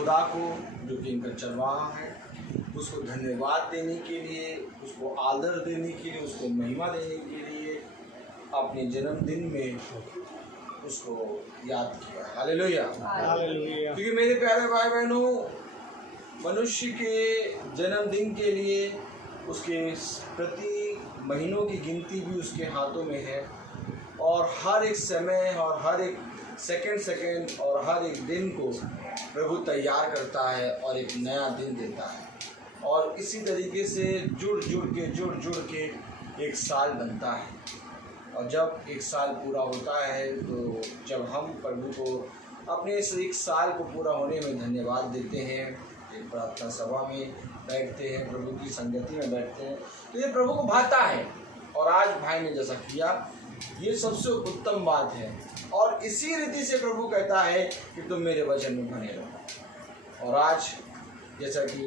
खुदा को जो कि इनका चरवाहा है उसको धन्यवाद देने के लिए, उसको आदर देने के लिए, उसको महिमा देने के लिए अपने जन्मदिन में उसको याद किया। हालेलुया। क्योंकि मेरे प्यारे भाई बहनों, मनुष्य के जन्मदिन के लिए उसके प्रति महीनों की गिनती भी उसके हाथों में है, और हर एक समय और हर एक सेकंड और हर एक दिन को प्रभु तैयार करता है और एक नया दिन देता है, और इसी तरीके से जुड़ के एक साल बनता है। और जब एक साल पूरा होता है तो जब हम प्रभु को अपने इस एक साल को पूरा होने में धन्यवाद देते हैं, एक प्रार्थना सभा में बैठते हैं, प्रभु की संगति में बैठते हैं, तो ये प्रभु को भाता है। और आज भाई ने जैसा किया, ये सबसे उत्तम बात है, और इसी रीति से प्रभु कहता है कि तुम मेरे वचन में बने रहो। और आज जैसा कि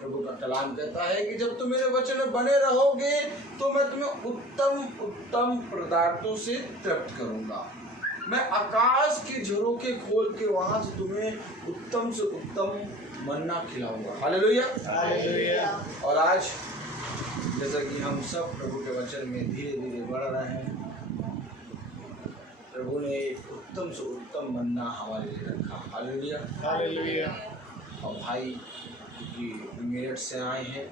प्रभु का कलाम कहता है कि जब तुम मेरे वचन में बने रहोगे तो मैं तुम्हें उत्तम उत्तम पदार्थों से तृप्त करूंगा। मैं आकाश के झरोखे खोल के वहां से तुम्हें उत्तम से उत्तम मन्ना खिलाऊंगा। हालेलुया। और आज जैसा कि हम सब प्रभु के वचन में धीरे धीरे बढ़ रहे हैं, प्रभु ने उत्तम से उत्तम मन्ना हमारे लिए रखा। हालेलुया। और भाई कि मेरठ से आए हैं,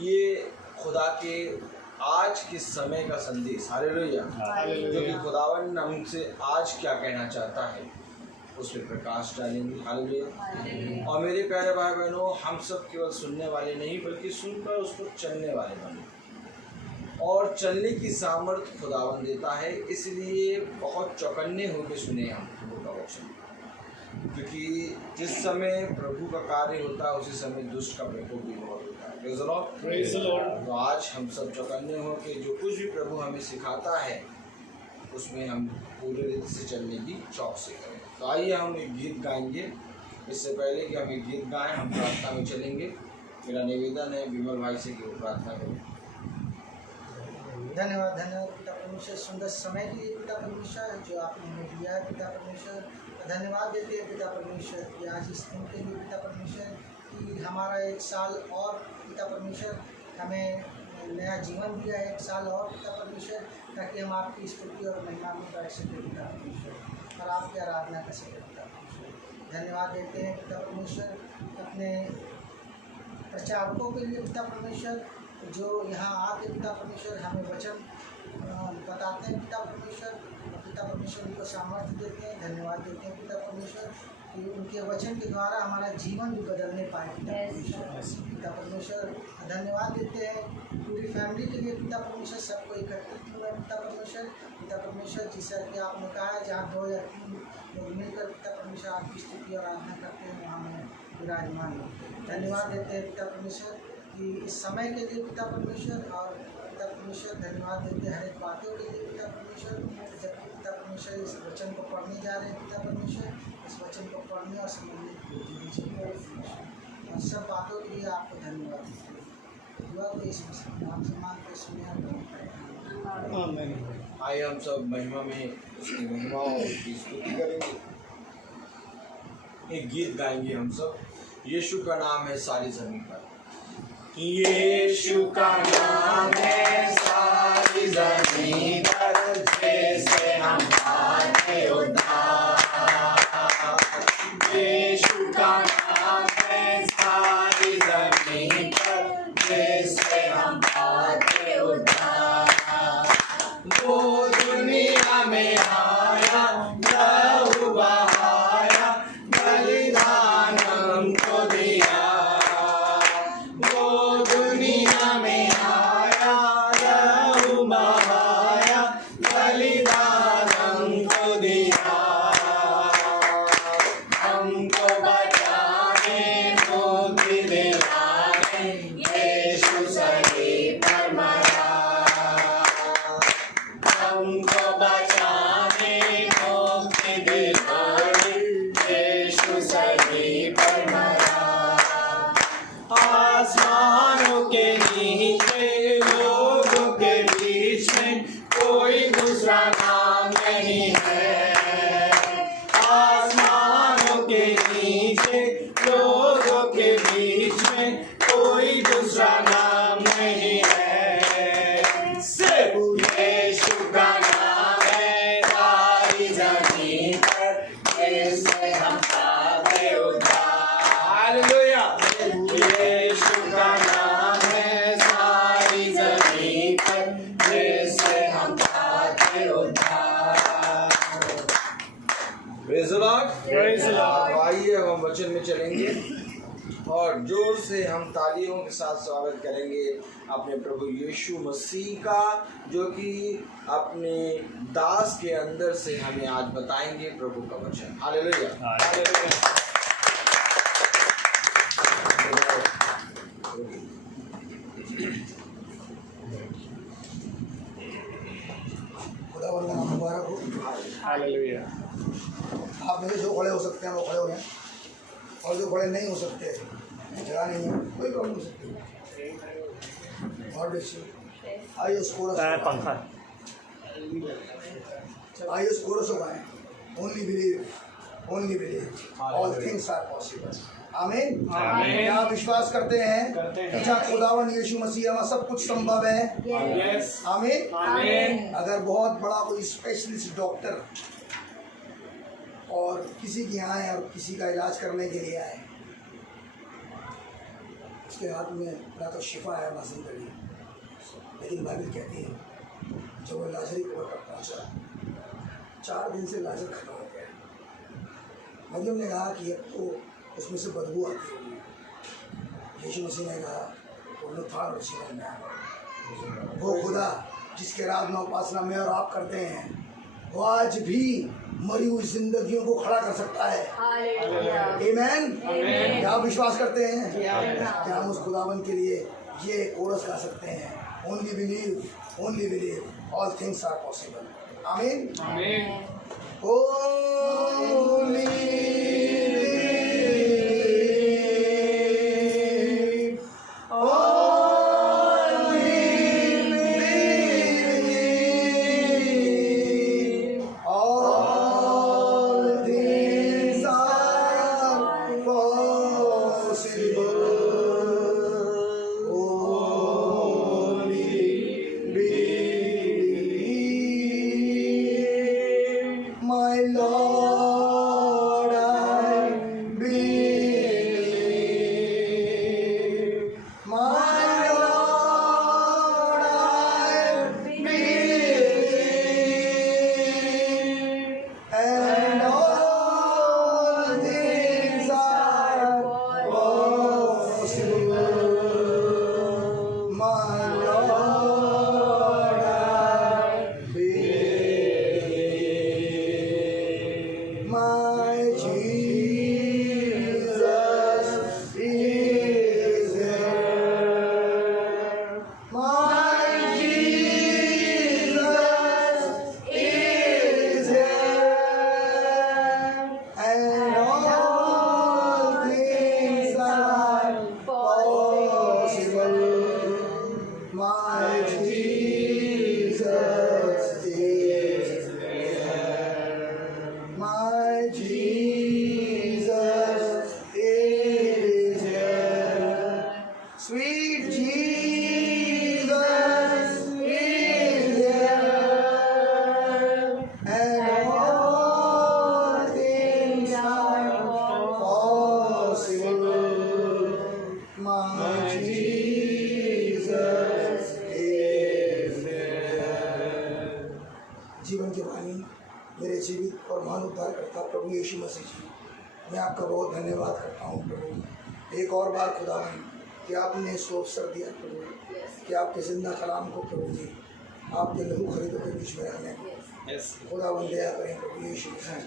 ये खुदा के आज के समय का संदेश, हालेलुया, जो कि खुदावन हमसे आज क्या कहना चाहता है उस पर प्रकाश डालेंगे। हालेलुया। और मेरे प्यारे भाई बहनों, हम सब केवल सुनने वाले नहीं बल्कि सुनकर उस पर चलने वाले बने, और चलने की सामर्थ्य खुदावन देता है। इसलिए बहुत चौकन्ने होकर सुने हम प्रभु का वचन, क्योंकि जिस समय प्रभु का कार्य होता है उसी समय दुष्ट का प्रकोप भी बहुत होता है। Praise the Lord. तो आज हम सब चौकन्ने हो के जो कुछ भी प्रभु हमें सिखाता है उसमें हम पूरे रीति से चलने की चौकसी करें। तो आइए हम एक गीत गाएंगे। इससे पहले कि हम एक गीत गाएं, हम प्रार्थना में चलेंगे। मेरा निवेदन है विमल भाई से कि वो प्रार्थना करें। धन्यवाद पिता परमेश्वर, सुंदर समय के लिए पिता परमेश्वर जो आपने हमें दिया है पिता परमेश्वर। धन्यवाद देते हैं पिता परमेश्वर कि आज इस दिन के लिए पिता परमेश्वर कि हमारा एक साल और पिता परमेश्वर हमें नया जीवन दिया है, एक साल और पिता परमेश्वर, ताकि हम आपकी स्तुति और महिमा में बैठ सकें पिता परमेश्वर और आपकी आराधना कर सकें पिता परमेश्वर। धन्यवाद देते हैं पिता परमेश्वर अपने प्रचारकों के लिए पिता परमेश्वर, जो यहाँ आके पिता परमेश्वर हमें वचन बताते हैं पिता परमेश्वर उनको सामर्थ्य देते हैं। धन्यवाद देते हैं पिता परमेश्वर कि उनके वचन के द्वारा हमारा जीवन भी बदलने पाए पिता परमेश्वर। धन्यवाद देते हैं पूरी फैमिली के लिए पिता परमेश्वर, सबको एकत्रित हुआ पिता परमेश्वर जैसा कि आपने कहा है जहाँ 2 या 3 लोग मिलकर पिता परमेश्वर आपकी स्तुति और आराधना करते हैं वहाँ में विराजमान। धन्यवाद देते हैं पिता परमेश्वर कि इस समय के लिए पिता परमेश्वर, और पिता परमेश्वर धन्यवाद देते हैं हर एक बातों के लिए पिता परमेश्वर। जबकि पिता परमेश्वर इस वचन को पढ़ने जा रहे हैं पिता परमेश्वर, इस वचन को पढ़ने और समझने और सब बातों के लिए आपको धन्यवाद देते हैं। दुआ को इस नाम से मांग के सुने। आइए हम सब महिमा में उसकी महिमा और उसकी स्तुति करेंगे। एक गीत गाएंगे हम सब। यीशु का नाम है सारी जमीन पर, यीशु का नाम है सारी ज़मीन पर, जैसे हम पाते उद्धार। यीशु का नाम है सारी ज़मीन पर, जैसे हम पाते उद्धार। वो दुनिया में आया, लहू बहाया, बलिदान हमको दिया। बलिदान अब आइए हम वचन में चलेंगे और जोर से हम तालियों के साथ स्वागत करेंगे अपने प्रभु यीशु मसीह का, जो कि अपने दास के अंदर से हमें आज बताएंगे प्रभु का वचन। हालेलुया। खुदावंद का नाम मुबारक हो। हालेलुया। आप में से जो खड़े हो सकते हैं वो खड़े हो जाएं, और जो खड़े नहीं हो सकते जगह नहीं है, कोई प्रॉब्लम हो सकती है। और देखिए आइए उस कोरस पंखा को गाएं। Only believe, all things are possible. आमीन। आमीन। क्या आप विश्वास करते हैं कि जहाँ खुदावन यीशु मसीह में सब कुछ संभव है? आमीन। आमीन। अगर बहुत बड़ा कोई स्पेशलिस्ट डॉक्टर और किसी के यहाँ आए और किसी का इलाज करने के लिए आए, उसके हाथ में ना तो शिफा है ना जिंदगी, लेकिन बाइबल कहती है जब वो लाजरी कब्र तक पहुँचा, 4 दिन से लाजर खड़ा हो गया। मरियम ने कहा कि अब तो उसमें से बदबू आती होगी। यीशु मसीह ने कहा पुनरुत्थान और जीवन में आना। वो खुदा जिसके आराधना उपासना में और आप करते हैं, वो आज भी मरी हुई जिंदगियों को खड़ा कर सकता है। आमीन। क्या आप विश्वास करते हैं? क्या हम उस खुदावन के लिए ये कोरस गा सकते हैं? Only believe, all things are possible. आमीन। ओनली जीवन के वाणी मेरे जीवित और महान उद्धारकर्ता प्रभु यीशु मसीह जी, मैं आपका बहुत धन्यवाद करता हूँ प्रभु। एक और बार खुदावन कि आपने सो अवसर दिया प्रभु, कि आपके जिंदा कलाम को प्रभु जी आपके लहू खरीदों के बीच में रहने को खुदावन दया करें प्रभु यीशु मसीह,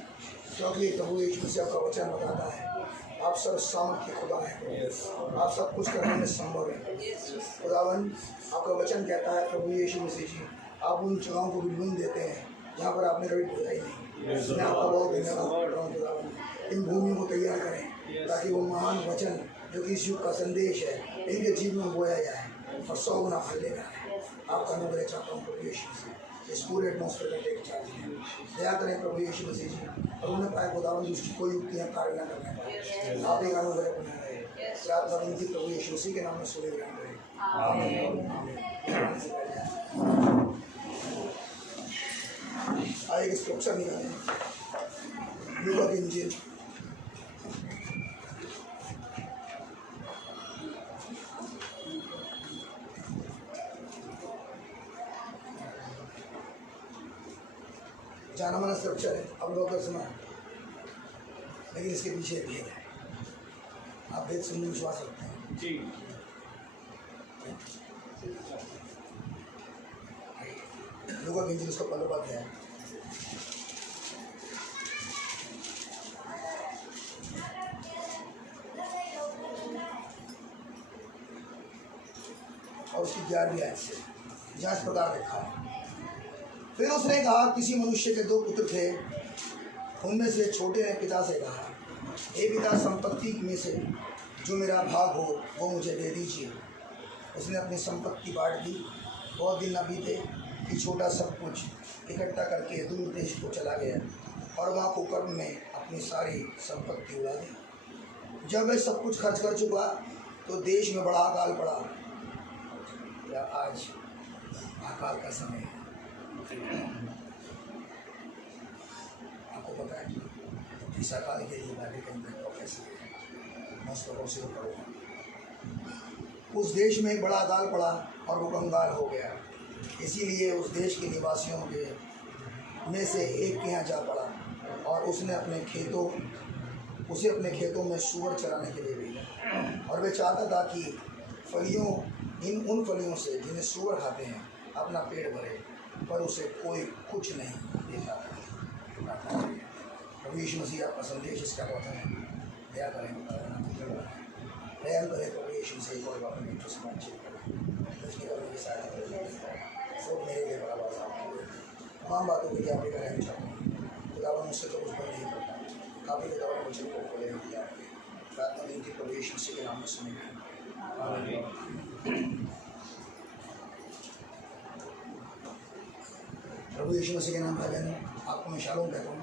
क्योंकि प्रभु यीशु मसीह आपका वचन बताता है आप सर्व सामर्थ्य खुदा है, आप सब कुछ करने में संभव है। खुदावन आपका वचन कहता है प्रभु यीशु मसीह जी, आप उन जगहों को भी ढूंढ देते हैं जहाँ पर आपने कभी ढूंढा ही नहीं। मैं आपका बहुत धन्यवाद कर रहा हूँ खुदावन। इन भूमियों को तैयार करें ताकि वो महान वचन जो कि इस युग का संदेश है इनके जीवन में बोया जाए और 100 गुना फल लेगा। आपका अनुग्रह चाहता हूँ प्रभु यीशु मसीह, इस पूरे एटमॉस्फेयर में टेक चार्ज है। दया करें प्रभु यीशु मसीह जी, और उन्हें पाए खुदावन जिसकी कोई युक्तियाँ कार्य न करने पाए, आप एक अनुग्रह बना रहे। प्रार्थना इनकी प्रभु यीशु मसीह के नाम में सुने ग्रहण करें। आइए इसको अक्षर निकालें। लूका की इंजील जाना माना स्ट्रक्चर है। अब लोग सुना लेकिन इसके पीछे भेद है। आप भेद सुनने में विश्वास रखते हैं? जी। लूका की इंजील उसका 15वां अध्याय। और उसकी 11वीं आयत से जहाँ इस प्रकार लिखा है, फिर उसने कहा, किसी मनुष्य के 2 पुत्र थे। उनमें से छोटे ने पिता से कहा, हे पिता, संपत्ति में से जो मेरा भाग हो वो मुझे दे दीजिए। उसने अपनी संपत्ति बांट दी। बहुत दिन न बीते कि छोटा सब कुछ इकट्ठा करके दूर देश को चला गया और वहाँ कुकर्म में अपनी सारी संपत्ति उड़ा दी। जब वह सब कुछ खर्च कर चुका तो देश में बड़ा अकाल पड़ा। या आज अकाल का समय है। आपको पता है इस अकाल के लिए बाइबल के अंदर कैसे है, मैं उसको कैसे पढ़ूँगा। उस देश में एक बड़ा अकाल पड़ा और वो कंगाल हो गया। इसीलिए उस देश के निवासियों के में से एक के यहाँ जा पड़ा और उसे अपने खेतों में सूअर चराने के लिए भेजा। और वे चाहता था कि उन फलियों से जिन्हें सूअर खाते हैं अपना पेट भरे, पर उसे कोई कुछ नहीं देता था। प्रभु यीशु मसीह आपका संदेश इसका वचन है। दया करें, दया करें प्रभु यीशु मसीह को अपने मित्रों से बातचीत करें। उसकी करने की सहायता करें। सब मेरे लिए बड़ा बात आपको तमाम बातों के लिए आप भी कहना चाहता हूँ। खुदावन मुझसे तो कुछ बंद नहीं करता। काफ़ी खुदावन मुझे को खोले दिया प्रार्थना दी थी प्रभु यीशु मसीह के नाम में सुने गए। प्रभु यीशु मसीह के नाम पर बहनों आपको मैं शालोम कहता हूँ।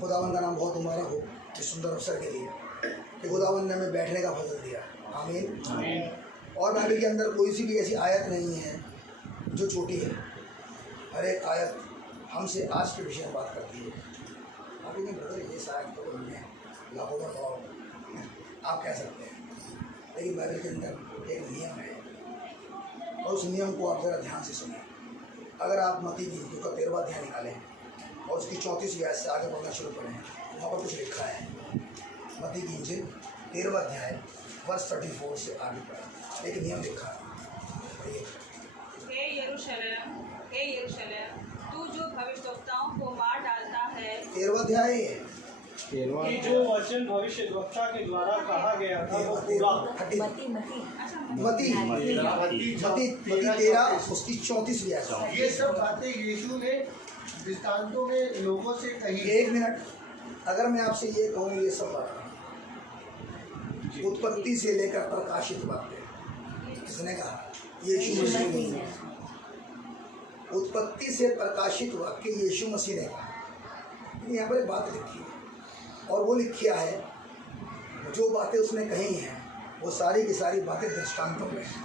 खुदावन का नाम बहुत मुबारक हो इस सुंदर अवसर के लिए कि खुदावन ने हमें बैठने का फजल दिया। आमीन। और बाइबल के अंदर कोई सी भी ऐसी आयत नहीं है जो छोटी है। हर एक आयत हमसे आज के विषय में बात करती है। अभी नहीं ब्रदर, ये शायद तो हमने लाखों का भाव आप कह सकते हैं, लेकिन बाइबल के अंदर एक नियम है और उस नियम को आप ज़रा ध्यान से सुनें। अगर आप मत्ती की इंजील का 13वां अध्याय निकालें और उसकी 34वीं आयत से आगे पढ़ना शुरू करें, वहाँ पर कुछ लिखा है। मत्ती की इंजील 13वां अध्याय वर्ष 34 से आगे पढ़ा। एक नियम लिखा है। हे यरूशलेम, तू जो भविष्यवक्ताओं को मार डालता है। 13वां अध्याय है। कि जो वचन भविष्यद्वक्ता के द्वारा कहा गया था वो पूरा। मत्ती 13 उसकी 34वीं आयत। ये सब बातें यीशु ने दृष्टांतों में लोगों से कही। एक मिनट, अगर मैं आपसे ये कहूँ, ये सब बातें उत्पत्ति से लेकर प्रकाशित बातें किसने कहा? यीशु मसीह ने। उत्पत्ति से प्रकाशित वाक्य यीशु मसीह ने कहा। यहाँ पर एक बात लिखी है और वो लिखा है, जो बातें उसने कही हैं वो सारी की सारी बातें दृष्टांतों में हैं।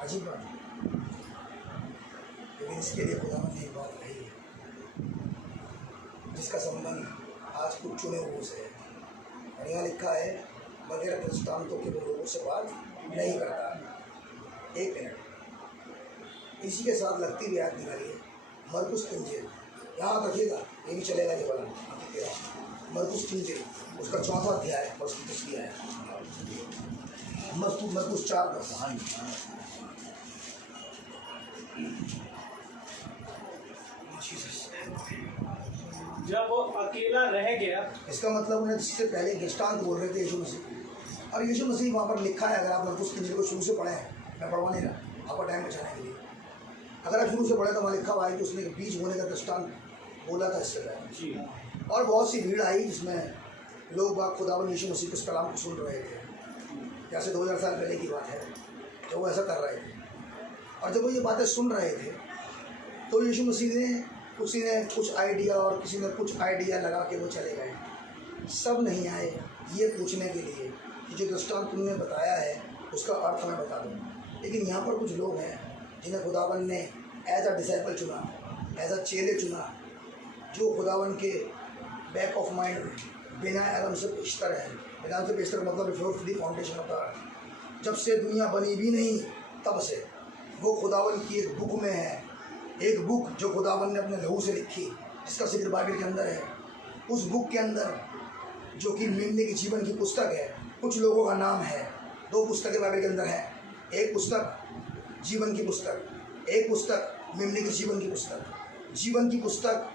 अजीब बात है, लेकिन इसके लिए खुदावन ने एक बात कही है जिसका संबंध आज कुछ चुने हुए से है। और यहाँ लिखा है, बगैर दृष्टांतों के वो लोगों से बात नहीं करता। एक मिनट, इसी के साथ लगती भी आयत निकालिए। मरकुस की इंजील, यहाँ रखिएगा, ये भी चलेगा ये वाला। मरकुस की इंजील उसका 4वां अध्याय और उसकी 10वीं आयत। मरकुस 4:10। जब वो अकेला रह गया, इसका मतलब उन्हें इससे पहले दृष्टांत बोल रहे थे यीशु मसीह। और यीशु मसीह वहाँ पर लिखा है, अगर आप मरकुस की इंजील को शुरू से पढ़े हैं, मैं पढ़वा नहीं रहा आपका टाइम बचाने के लिए। अगर आप शुरू से पढ़े तो वहाँ लिखा हुआ है कि उसने बीज बोने का दृष्टांत बोला था इससे पहले। और बहुत सी भीड़ आई जिसमें लोग बाग खुदावन यीशु मसीह के कलाम को सुन रहे थे। जैसे 2000 साल पहले की बात है तो वो ऐसा कर रहे थे। और जब वो ये बातें सुन रहे थे तो यीशु मसीह ने किसी ने कुछ आइडिया और किसी ने कुछ आइडिया लगा के वो चले गए। सब नहीं आए ये पूछने के लिए कि जो दृष्टांत तुमने बताया है उसका अर्थ हमें बता दो। लेकिन यहाँ पर कुछ लोग हैं जिन्हें खुदावन ने एज अ डिसाइपल चुना, एज अ चेले चुना, जो खुदावन के बैक ऑफ माइंड में बिना आलम से पेशतर है। बिना से पेशतर मतलब before the foundation of the earth, जब से दुनिया बनी भी नहीं तब से वो खुदावन की एक बुक में है। एक बुक जो खुदावन ने अपने लहू से लिखी, जिसका जिक्र बाइबल के अंदर है। उस बुक के अंदर जो कि मेमने की जीवन की पुस्तक है, कुछ लोगों का नाम है, 2 पुस्तकें बाइबल के अंदर है, एक पुस्तक जीवन की पुस्तक, एक पुस्तक मेमने की जीवन की पुस्तक। जीवन की पुस्तक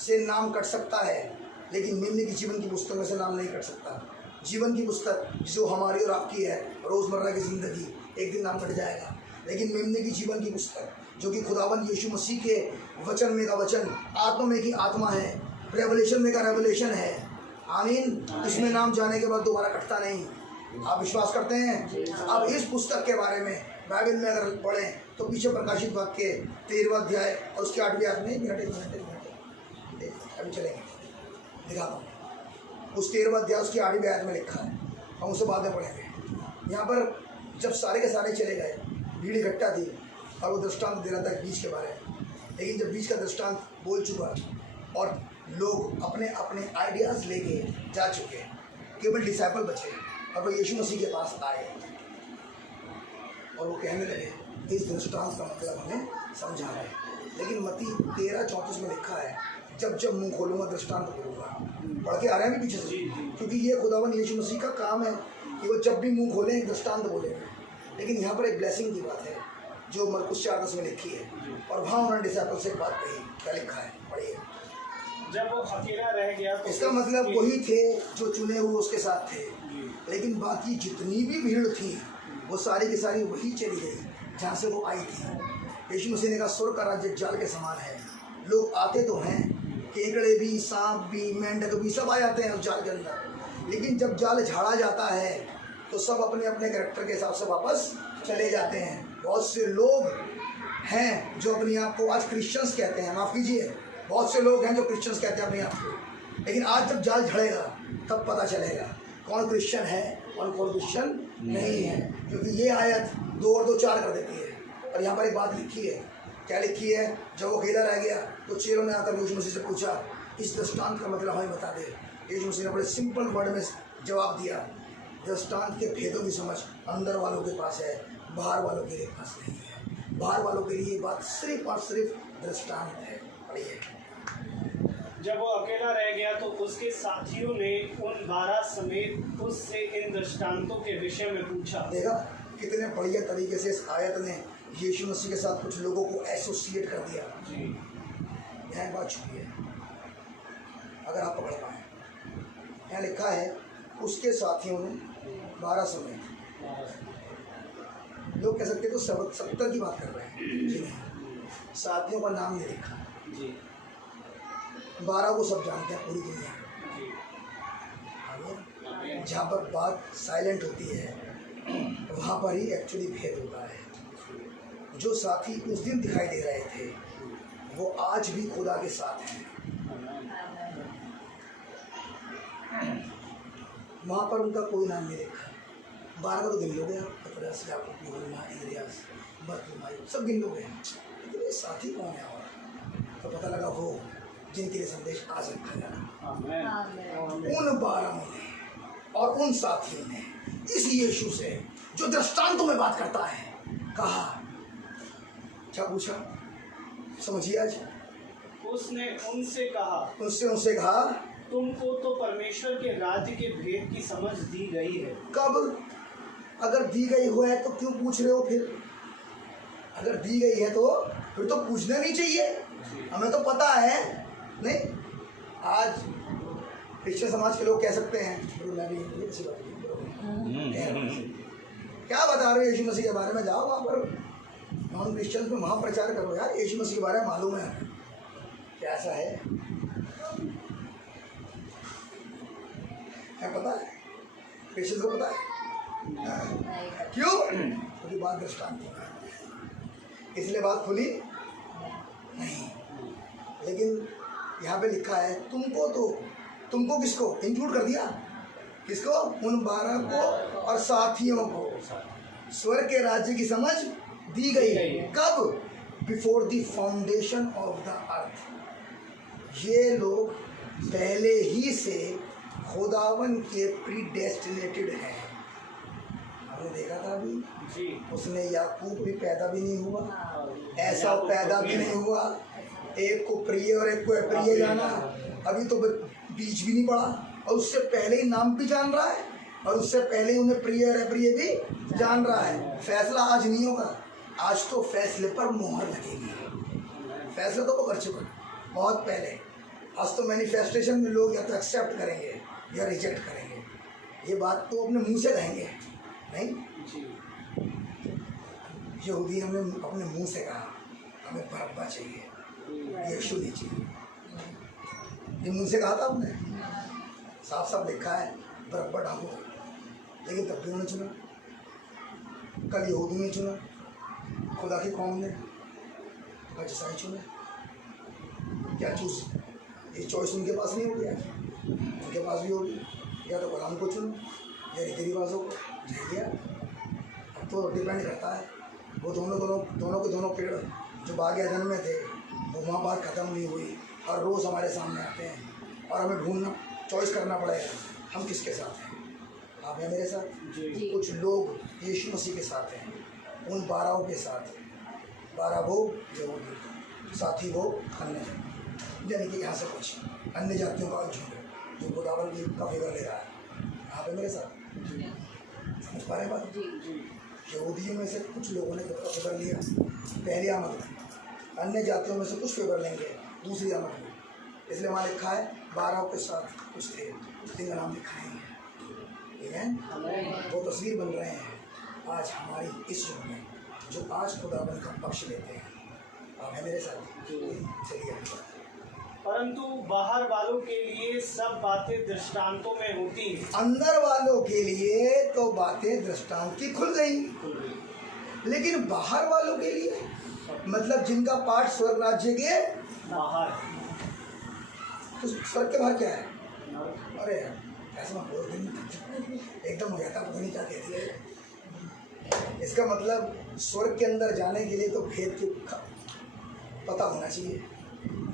से नाम कट सकता है, लेकिन मेमने की जीवन की पुस्तक में से नाम नहीं कट सकता। जीवन की पुस्तक जो हमारी और आपकी है, रोज़मर्रा की ज़िंदगी, एक दिन नाम कट जाएगा, लेकिन मेमने की जीवन की पुस्तक जो कि खुदावंद यीशु मसीह के वचन में का वचन, आत्मा में की आत्मा है, रेवलेशन में का रेवलेशन है, आमीन। इसमें नाम जाने के बाद दोबारा कटता नहीं। आप विश्वास करते हैं? अब इस पुस्तक के बारे में बाइबल में अगर पढ़ें तो पीछे प्रकाशित वाक्य 13वां अध्याय और उसके 8वें आयत में अभी चलेंगे, दिखाता हूँ। उस 13वां अध्याय उसकी 8वीं आयत में लिखा है, हम उसे बाद में पढ़ेंगे। यहाँ पर जब सारे के सारे चले गए, भीड़ इकट्ठा थी और वो दृष्टांत दे रहा था बीज के बारे में, लेकिन जब बीज का दृष्टांत बोल चुका और लोग अपने अपने आइडियाज़ लेके जा चुके, केवल डिसाइपल बचे और वो यीशु मसीह के पास आए और वो कहने लगे इस दृष्टांत का मतलब हमें समझा है। लेकिन मत्ती 13:34 में लिखा है, जब जब मुंह खोलूँगा दृष्टांत बोलूँगा। पढ़ के आ रहे हैं भी पीछे से, क्योंकि ये खुदावंद यीशु मसीह का काम है कि वो जब भी मुंह खोलें एक दृष्टांत बोलेंगे। लेकिन यहाँ पर एक ब्लेसिंग की बात है जो मरकुस 4:10 में लिखी है, और वहाँ उन्होंने डिसाइपल से एक बात कही। क्या लिखा है, पढ़िए। जब वो अकेला रह गया तो इसका मतलब वही थे जो चुने हुए उसके साथ थे, लेकिन बाकी जितनी भी भीड़ थी वो सारी की सारी वही चली गई जहाँ से वो आई थी। यीशु मसीह ने कहा स्वर्ग का राज्य जाल के समान है। लोग आते तो हैं, केकड़े भी, सांप भी, मेंढक भी, सब आ जाते हैं उस जाल के अंदर, लेकिन जब जाल झाड़ा जाता है तो सब अपने अपने कैरेक्टर के हिसाब से वापस चले जाते हैं। बहुत से लोग हैं जो अपने आप को आज क्रिश्चियंस कहते हैं, माफ़ कीजिए, बहुत से लोग हैं जो क्रिश्चियंस कहते हैं अपने आप को, लेकिन आज जब जाल झड़ेगा तब पता चलेगा कौन क्रिश्चियन है और कौन क्रिश्चियन नहीं है, क्योंकि ये आयत 2 और 2 4 कर देती है। और यहाँ पर एक बात लिखी है, क्या लिखी है? जब वो अकेला रह गया तो चेलों ने आकर यीशु मसीह से पूछा इस दृष्टांत का मतलब हमें बता दे। यीशु मसीह ने बड़े सिंपल वर्ड में जवाब दिया, दृष्टांत के भेदों की समझ अंदर वालों के पास है, बाहर वालों के पास नहीं है। बाहर वालों के लिए बात सिर्फ और सिर्फ दृष्टांत है। पढ़िए। जब वो अकेला रह गया तो उसके साथियों ने उन 12 समेत उससे इन दृष्टांतों के विषय में पूछा। देखा कितने बढ़िया तरीके से इस आयत ने यीशु मसीह के साथ कुछ लोगों को एसोसिएट कर दिया। यहाँ एक बात छुपी है, अगर आप पकड़ पाए। यहाँ लिखा है उसके साथियों ने 12 समेत, लोग कह सकते तो 70 की बात कर रहे हैं जी नहीं, साथियों का नाम नहीं लिखा। 12 को सब जानते हैं पूरी दुनिया। जहाँ पर बात साइलेंट होती है वहाँ पर ही एक्चुअली भेद होता है। जो साथी उस दिन दिखाई दे रहे थे वो आज भी खुदा के साथ हैं। वहाँ पर उनका कोई नाम नहीं लिखा। 12 का तो गिन लोगे आप, पतरस, याकूब, यूहन्ना, इन्द्रियास, बरतुल्मै, सब गिन लोगे, लेकिन ये साथी कौन है? और तो पता लगा वो जिनके लिए संदेश आज रखा गया। उन 12 ने और उन साथियों ने इस यीशु से जो दृष्टांतों में बात करता है कहा, क्या पूछा समझिए। आज उसने उनसे कहा तुमको तो परमेश्वर के राज्य के भेद की समझ दी गई है। कब? अगर दी गई हो है तो क्यों पूछ रहे हो? फिर अगर दी गई है तो फिर तो पूछना नहीं चाहिए, हमें तो पता है। नहीं, आज क्रिश्चियन समाज के लोग कह सकते हैं क्या बता रहे हो यीशु मसीह के बारे में, जाओ वहाँ पर नॉन क्रिश्चियन में महाप्रचार करो यार, यीशु मसीह के बारे में मालूम है क्या ऐसा है पता है? क्रिश्चियन को पता है क्यों? क्योंकि बात दृष्टांत है, इसलिए बात खुली नहीं। लेकिन यहाँ पे लिखा है तुमको किसको इंक्लूड कर दिया? किसको? उन 12 को और साथियों को स्वर्ग के राज्य की समझ दी गई। कब? Before the foundation of the earth. ये लोग पहले ही से खुदावन के प्रीडेस्टिनेटेड हैं। हमने देखा था अभी, उसने याकूब भी पैदा भी नहीं हुआ, ऐसा पैदा भी नहीं हुआ, एक को प्रिय और एक को अप्रिय जाना। अभी तो बीज भी नहीं पड़ा और उससे पहले ही नाम भी जान रहा है और उससे पहले ही उन्हें प्रिय और अप्रिय भी जान रहा है। फैसला आज नहीं होगा, आज तो फैसले पर मोहर लगेगी। फैसला तो वो कर चुका बहुत पहले। आज तो मैनिफेस्टेशन में लोग या तो एक्सेप्ट करेंगे या रिजेक्ट करेंगे। ये बात तो अपने मुंह से कहेंगे नहीं। यहूदी हमने अपने मुंह से कहा हमें बरअब्बा चाहिए, यीशु नहीं चाहिए। ये मुंह से कहा था आपने, साफ साफ लिखा है बरअब्बा डालो, लेकिन तब भी उन्होंने चुना। कल यहूदी ने चुना, खुदा की कौम ने, आज ईसाई चुने। क्या चूज, ये चॉइस उनके पास नहीं होगी, आज उनके पास भी होगी। या तो कलाम को चुनो या रीति रिवाजों को, नहीं। अब तो डिपेंड करता है। वो दोनों के दोनों पेड़ जो बाग एदन में थे वो वहाँ बात ख़त्म नहीं हुई, हर रोज़ हमारे सामने आते हैं और हमें ढूंढना, चॉइस करना पड़ेगा हम किसके साथ हैं। आप हैं मेरे साथ। कुछ लोग यीशु मसीह के साथ हैं, उन 12 के साथ। 12 वो यहूदी, साथी वो अन्य जाति, यानी कि यहाँ से कुछ अन्य जातियों का झुंड जो खुदावन की का फेवर ले रहा है। आप हैं मेरे साथ। समझ पा रहे हैं बात। यहूदियों में से कुछ लोगों ने खुद का फेवर लिया पहली आमद में, अन्य जातियों में से कुछ फेवर लेंगे दूसरी आमद में। इसलिए वहाँ लिखा है 12 के साथ कुछ थे जिनका नाम लिखा नहीं है। वो तस्वीर बन रहे हैं आज हमारी इस युग में, जो आज खुदावन का पक्ष लेते हैं। आप हैं मेरे साथ। चलिए परंतु बाहर वालों के लिए सब बातें दृष्टांतों में होती हैं। अंदर वालों के लिए तो बातें दृष्टांत की खुल गई, लेकिन बाहर वालों के लिए, मतलब जिनका पाठ स्वर्ग राज्य के बाहर, तो स्वर्ग के बाहर क्या है? अरे यार ऐसा मैं बोल दिन एकदम हो जाता, पता नहीं क्या कहती है। इसका मतलब स्वर्ग के अंदर जाने के लिए तो भेद के पता होना चाहिए,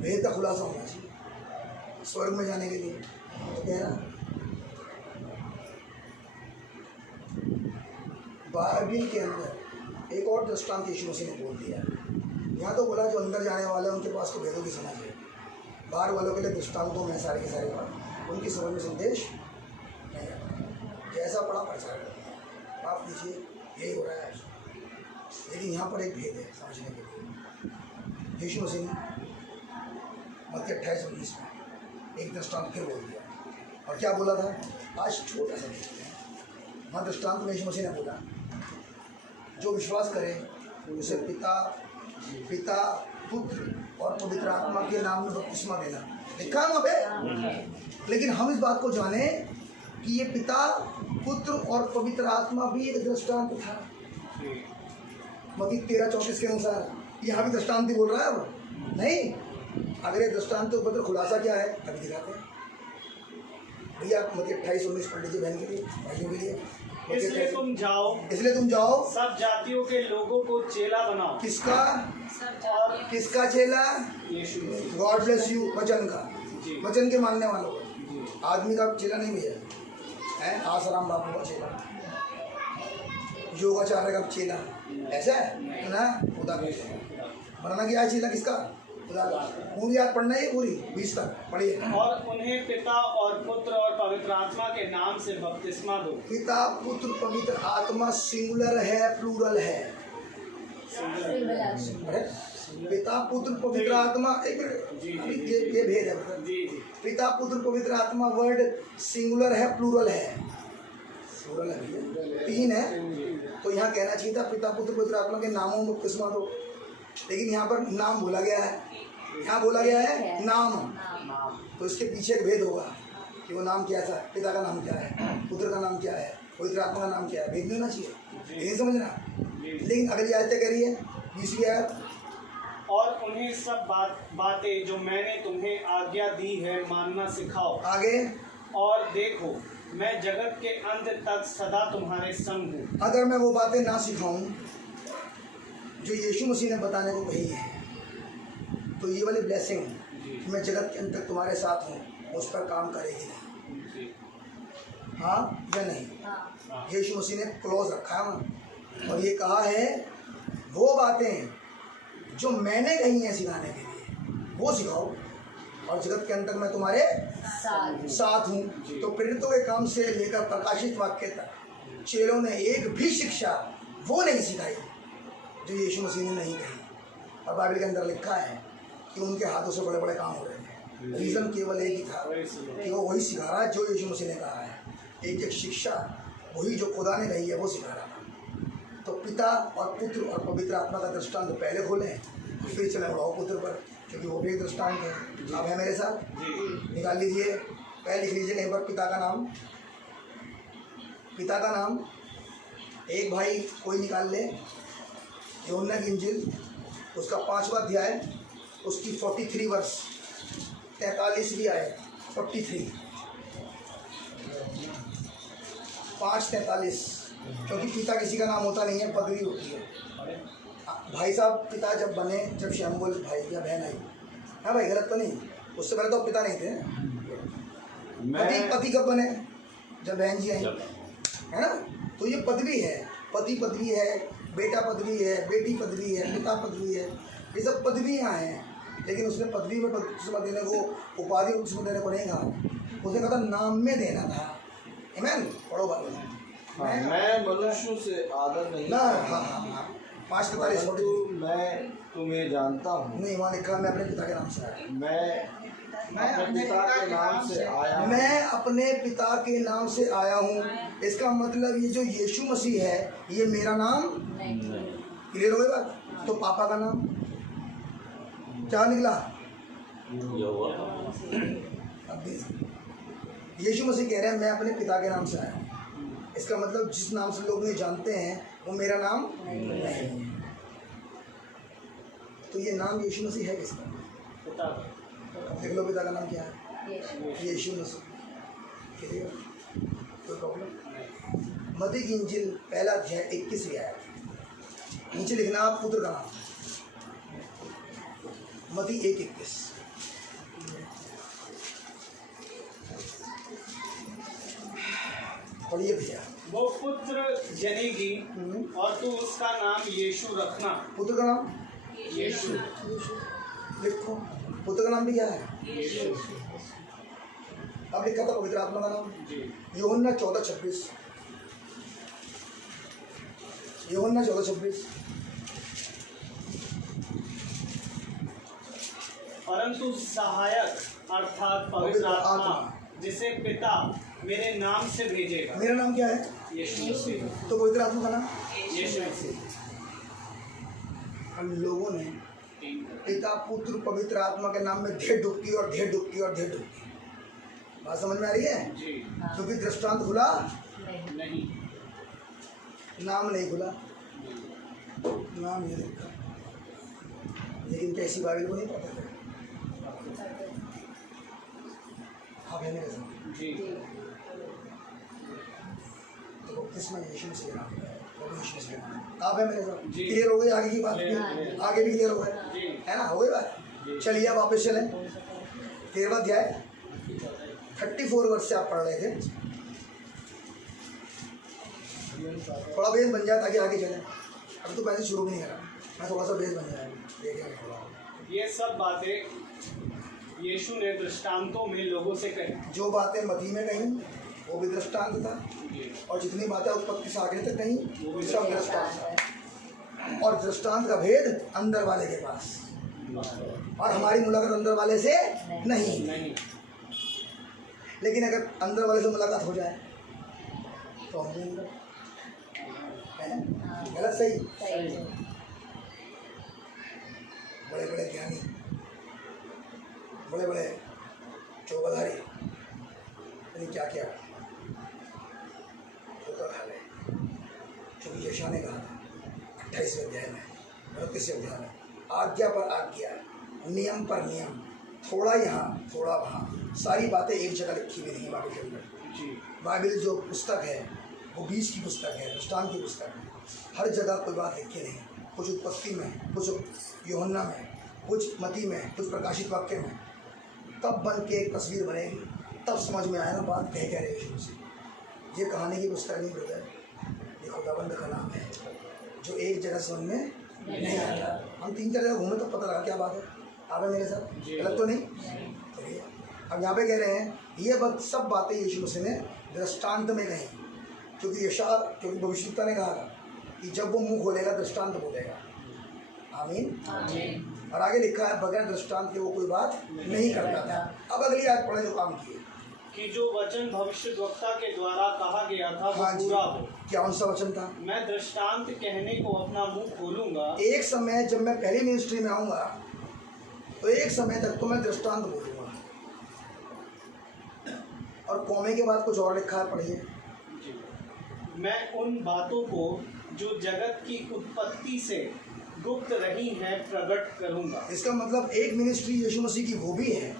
भेद का खुलासा होना चाहिए स्वर्ग में जाने के लिए। तो कह रहा बाइबिल के अंदर एक और दृष्टांत यीशु मसीह ने बोल दिया। यहाँ तो बोला जो अंदर जाने वाले हैं उनके पास तो भेदों की समझ है, बाहर वालों के लिए दृष्टांतों में सारे के सारे बात उनकी समझ में संदेश नहीं आता। जैसा पढ़ा प्रचार करते आप लीजिए, यही हो रहा है। लेकिन यहाँ पर एक भेद है समझने के लिए। यीशु मसीह ने मत्ती 28:19 में एक दृष्टांत फिर बोल दिया, और क्या बोला था? आज छोटा सा देखते हैं। वहाँ दृष्टांत में यीशु मसीह ने बोला जो विश्वास करे उसे पिता पुत्र और पवित्र आत्मा के नाम में बपतिस्मा देना। लिखा है वहाँ पे। लेकिन हम इस बात को जाने कि ये पिता पुत्र और पवित्र आत्मा भी एक दृष्टांत था। मत्ती 13:34 के अनुसार यहाँ भी दृष्टांत ही बोल रहा है। अब नहीं, अगर ये दृष्टांत के ऊपर खुलासा क्या है अभी दिखाते हैं भैया। मत्ती 28:19 पढ़ लीजिए बहन के लिए, भाइयों के लिए। इसलिए तुम जाओ सब जातियों के लोगों को चेला बनाओ। किसका? और किसका चेला? Yeshu Masih. God bless you. वचन का, जी। वचन के मानने वालों को। आदमी का चेला नहीं भैया है, आसाराम बापू का चेला, योगाचार्य का चेला, ऐसा है ना? खुदा का चेला बनाना क्या है? चेला किसका? खुदा का। पूरी याद पढ़ना है, पूरी 20 तक पढ़िए। और उन्हें पिता और पुत्र और पवित्र आत्मा के नाम से बपतिस्मा दो। पिता पुत्र पवित्र आत्मा सिंगुलर है प्लूरल है? पिता पुत्र पवित्र आत्मा, एक मिनट, ये भेद है। जी। पिता पुत्र पवित्र आत्मा वर्ड सिंगुलर है प्लूरल है? प्लूरल है भैया, 3 है। तो यहाँ कहना चाहिए था पिता पुत्र पवित्र आत्मा के नामों में बपतिस्मा दो, लेकिन यहाँ पर नाम बोला गया है। यहाँ बोला गया है नाम, तो इसके पीछे एक भेद होगा कि वो नाम क्या था, पिता का नाम क्या है, पुत्र का नाम क्या है, पवित्र आत्मा का नाम क्या है। भेद नहीं होना चाहिए, यही समझना। लेकिन अगली आयत कह रही है 20वीं आयत, और उन्हें सब बातें जो मैंने तुम्हें आज्ञा दी है मानना सिखाओ। आगे, और देखो मैं जगत के अंत तक सदा तुम्हारे संग हूँ। अगर मैं वो बातें ना सिखाऊं जो यीशु मसीह ने बताने को कही है, तो ये वाली ब्लेसिंग मैं जगत के अंत तक तुम्हारे साथ हूँ, उस पर काम करेगी नहीं। हाँ या नहीं? यीशु मसीह ने क्लोज रखा है और ये कहा है वो बातें जो मैंने कही हैं सिखाने के लिए वो सिखाओ, और जगत के अंत तक मैं तुम्हारे साथ हूँ। तो प्रेरितों के काम से लेकर प्रकाशित वाक्य तक चेलों ने एक भी शिक्षा वो नहीं सिखाई जो यीशु मसीह ने नहीं कही। और बाइबल के अंदर लिखा है कि उनके हाथों से बड़े बड़े काम हो रहे थे। रीज़न केवल एक ही था कि वो वही सिखा रहा है जो यीशु मसीह ने कहा है। एक शिक्षा वही जो खुदा ने कही है वो सिखा रहा था। तो पिता और पुत्र और पवित्र आत्मा का दृष्टांत पहले खोलें, फिर चले उड़ाओ पुत्र पर, क्योंकि वो भी एक दृष्टांत है। आप है मेरे साथ? निकाल लीजिए, पहले लिख लीजिए कहीं पर पिता का नाम। पिता का नाम एक भाई कोई निकाल ले, यूहन्ना की इंजिल उसका 5वां अध्याय, उसकी 43 वर्ष 43वीं आयत 43 5:43, क्योंकि पिता किसी का नाम होता नहीं है, पदवी होती है। भाई साहब पिता जब बने, जब शैम्बुल भाई या बहन आई, हाँ भाई गलत तो नहीं, उससे पहले तो पिता नहीं थे। पति कब बने? जब बहन जी आई, है ना। तो ये पदवी है, पति पदवी है, बेटा पदवी है, बेटी पदवी है, पिता पदवी है, ये सब पदवियाँ हैं। लेकिन उसने पदवी में बपतिस्मा देने को, उपाधि बपतिस्मा देने को नहीं कहा, उसने कहा था नाम में देना था। आमीन। पढ़ो बात। मैं मनुष्यों से आदर नहीं ना, हाँ 5:43 मैं तुम्हें जानता हूँ। नहीं, वहाँ लिखा मैं अपने पिता के नाम से आया। मैं अपने पिता के नाम से आया हूँ। मैं अपने पिता के नाम से आया हूँ। इसका मतलब ये जो यीशु मसीह है ये मेरा नाम क्लियर हो गई बात। तो पापा का नाम क्या निकला? अब यीशु मसीह कह रहे हैं मैं अपने पिता के नाम से आया हूँ। इसका मतलब जिस नाम से लोग मुझे जानते हैं वो मेरा नाम नहीं है। तो ये नाम यीशु मसीह है किसका? अब देख लो पिता का नाम क्या है? यीशु मसीह। कोई प्रॉब्लम? मत्ती की इंजिल पहला अध्याय 21वीं आयत, नीचे लिखना आप पुत्र का नाम। मत्ती 1:21। पढ़िए भैया। वो पुत्र जनेगी और तू उसका नाम यीशु रखना। पुत्र का नाम यीशु। लिखो, पुत्र का नाम भी क्या है? यीशु। अब लिखा था पवित्र आत्मा का नाम। जी। यूहन्ना 14:26। यूहन्ना 14:26। परंतु सहायक अर्थात पवित्र आत्मा जिसे पिता मेरे नाम से भेजेगा। मेरा नाम क्या है? यीशु मसीह। तो पवित्र आत्मा का नाम यीशु मसीह। हम लोगों ने पिता पुत्र पवित्र आत्मा के नाम में ढेर डुबकी और ढेर डुबकी और ढेर डुबकी। बात समझ में आ रही है? जी। क्योंकि दृष्टांत खुला नहीं, नाम नहीं खुला, नाम ये लिखा। लेकिन कैसी बाइबल को नहीं पता था। हाँ मेरे साथ जी। तो बपतिस्मा यीशु मसीह का नाम है, वो यीशु मसीह का नाम। आप है मेरे साथ? जी। क्लियर हो गई आगे की बात? आगे भी क्लियर हो गया जी। है ना? हो गई बात? चलिए अब वापस चलें। 13वां अध्याय 34 वर्ष से आप पढ़ रहे थे। थोड़ा बेस बन जाए ताकि आगे चलें। अब तो पहले शुरू भी नहीं करा, मैं थोड़ा सा बेस बन जाए देखेंगे थोड़ा। ये सब बातें यीशु ने दृष्टांतों में लोगों से कही। जो बातें मती में कहीं वो भी दृष्टांत था, और जितनी बातें उत्पत्ति से आगे तक कहीं वो सब दृष्टांत था। और दृष्टांत का भेद अंदर वाले के पास, और हमारी मुलाकात अंदर वाले से नहीं। लेकिन अगर अंदर वाले से मुलाकात हो जाए तो हम भी अंदर है। गलत सही? बड़े बड़े ज्ञानी, बड़े बड़े चौबधारी, यानी क्या क्या होता खा गए। क्योंकि यशा ने कहा था 28वें अध्याय में, 29वें अध्याय में, आज्ञा पर आज्ञा, नियम पर नियम, थोड़ा यहाँ थोड़ा वहाँ, सारी बातें एक जगह लिखी हुई नहीं बाइबल के अंदर। बाइबल जो पुस्तक है वो 20 की पुस्तक है, दृष्टांत की पुस्तक है। हर जगह कोई बात लिखी नहीं, कुछ उत्पत्ति में, कुछ यूहन्ना में, कुछ मती में, कुछ प्रकाशित वाक्य में। तब बन के एक तस्वीर बनेगी, तब समझ में आएगा बात कह रहे यीशु मसीह। ये कहानी की पुस्तक नहीं ब्रदर, ये खुदाबंद का नाम है जो एक जगह समझ में नहीं आता। हम 3-4 जगह घूमे तो पता लगा क्या बात है। आप मेरे साथ? गलत तो नहीं? चलिए अब यहाँ पे कह रहे हैं ये सब बातें यीशु मसीह ने दृष्टांत में कही, क्योंकि क्योंकि भविष्यवक्ता ने कहा था कि जब वो मुंह खोलेगा दृष्टांत बोलेगा। आमीन। और आगे लिखा है बगैर दृष्टांत के वो कोई बात नहीं करता था। अब अगली आयत पढ़े जो काम किए कि जो वचन भविष्यद्वक्ता के द्वारा कहा गया था वो हाँ जी। पूरा हो। क्या कौन सा वचन था? मैं दृष्टांत कहने को अपना मुंह खोलूंगा। एक समय जब मैं पहली मिनिस्ट्री में आऊँगा तो एक समय तक तो मैं दृष्टांत बोलूँगा। और कौमे के बाद कुछ और लिखा है, पढ़िए। मैं उन बातों को जो जगत की उत्पत्ति से गुप्त रही हैं प्रकट करूंगा। इसका मतलब एक मिनिस्ट्री यीशु मसीह की वो भी है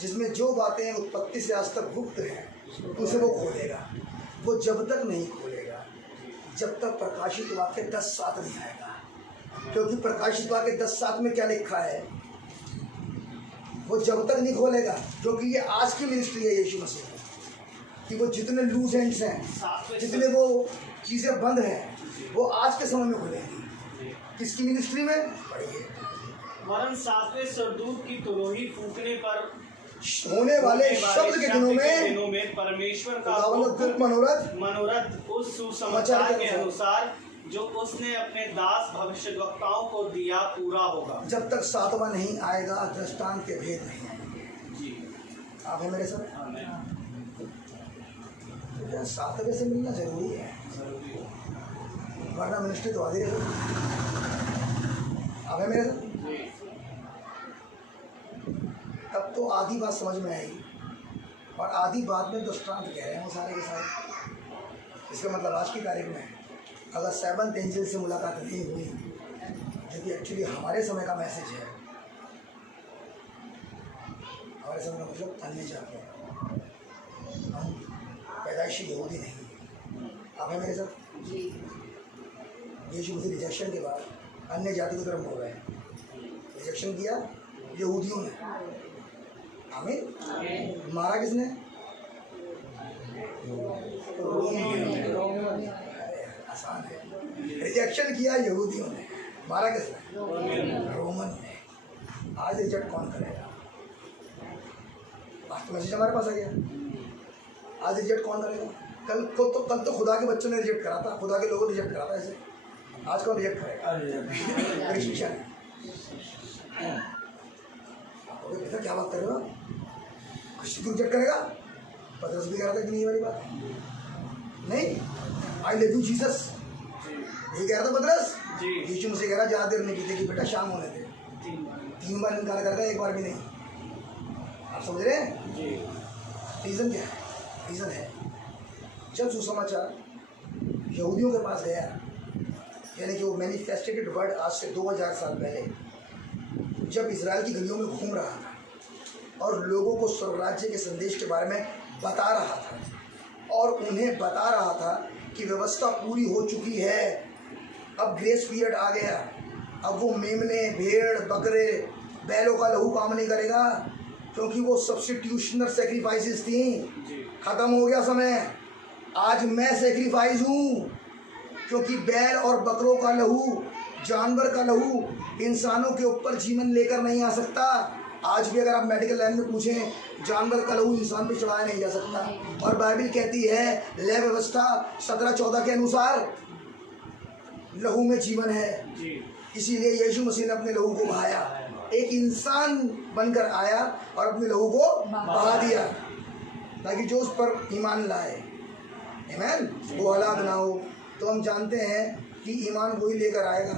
जिसमें जो बातें उत्पत्ति से आज तक गुप्त हैं उसे वो खोलेगा। वो जब तक नहीं खोलेगा जब तक प्रकाशित वाक्य 10:7 नहीं आएगा, क्योंकि प्रकाशित वाक्य 10:7 में क्या लिखा है वो जब तक नहीं खोलेगा, क्योंकि ये आज की मिनिस्ट्री है यीशु मसीह की, कि वो जितने लूज एंड्स हैं, जितने वो चीज़ें बंद हैं, वो आज के समय में खुलेंगी। किसकी मिनिस्ट्री में? पढ़िए। वरन 7वें सरदूत की तुरही फूकने पर होने वाले शब्द के दिनों में परमेश्वर का मनोरथ उस सुसमाचार के अनुसार जो उसने अपने दास भविष्यद्वक्ताओं को दिया पूरा होगा। जब तक 7वां नहीं आएगा दृष्टांत के भेद नहीं आएंगे। जी आप हैं मेरे साथ? तो 7वें से मिलना जरूरी है, वरना मिनिस्ट्री तो आधी रहेगी। आप हैं मेरे साथ? तब तो आधी बात समझ में आएगी, और आधी बात में दृष्टांत कह रहे हैं वो सारे के सारे। इसका मतलब आज की तारीख में अगर 7th एंजल से मुलाकात नहीं हुई, जो कि एक्चुअली हमारे समय का मैसेज है, हमारे समय का मतलब अन्य जातियों, हम पैदाइशी यहूदी नहीं। आप हैं मेरे साथ? यीशु मसीह रिजेक्शन के बाद अन्य जाति की तरफ मुड़ गए। रिजेक्शन किया यहूदियों ने, आमीन। मारा किसने? आसान है। रिजेक्शन किया यहूदियों ने, मारा किसने? रोमन ने। आज रिजेक्ट कौन करेगा? आज तो मैसेज हमारे पास आ गया। आज रिजेक्ट कौन करेगा? कल तो खुदा के बच्चों ने रिजेक्ट करा था, खुदा के लोगों ने रिजेक्ट करा था। ऐसे आज कौन रिजेक्ट करेगा? क्रिश्चियन। बेटा क्या बात कर रहे हो? क्रिश्चियन रिजेक्ट करेगा? पतरस भी कह रहा था कि नहीं, वाली बात नहीं। आई लव यू जीसस, यही कह रहा था पतरस। यीशु मुझसे कह रहा ज़्यादा देर नहीं की थी कि बेटा शाम होने दे। 3 बार इनकार कर रहा है, 1 बार भी नहीं। आप समझ रहे हैं रीज़न क्या है? रीज़न है जब सुसमाचार यहूदियों के पास गया, यानी कि वो मैनिफेस्टेड वर्ड आज से 2000 साल पहले जब इजराइल की गलियों में घूम रहा था और लोगों को स्वर्गराज्य के संदेश के बारे में बता रहा था और उन्हें बता रहा था कि व्यवस्था पूरी हो चुकी है, अब ग्रेस पीरियड आ गया, अब वो मेमने, भेड़, बकरे, बैलों का लहू काम नहीं करेगा, क्योंकि वो सब्स्टिट्यूशनल सेक्रीफाइसेस थी, ख़त्म हो गया समय। आज मैं सेक्रीफाइस हूँ, क्योंकि बैल और बकरों का लहू, जानवर का लहू इंसानों के ऊपर जीवन लेकर नहीं आ सकता। आज भी अगर आप मेडिकल लाइन में पूछें, जानवर का लहू इंसान पे चढ़ाया नहीं जा सकता। और बाइबल कहती है लय व्यवस्था 17-14 के अनुसार लहू में जीवन है। इसीलिए यीशु मसीह ने अपने लहू को बहाया, एक इंसान बनकर आया और अपने लहू को बहा दिया, ताकि जो उस पर ईमान लाए, आमीन, वो हलाक ना हो। तो हम जानते हैं कि ईमान वही लेकर आएगा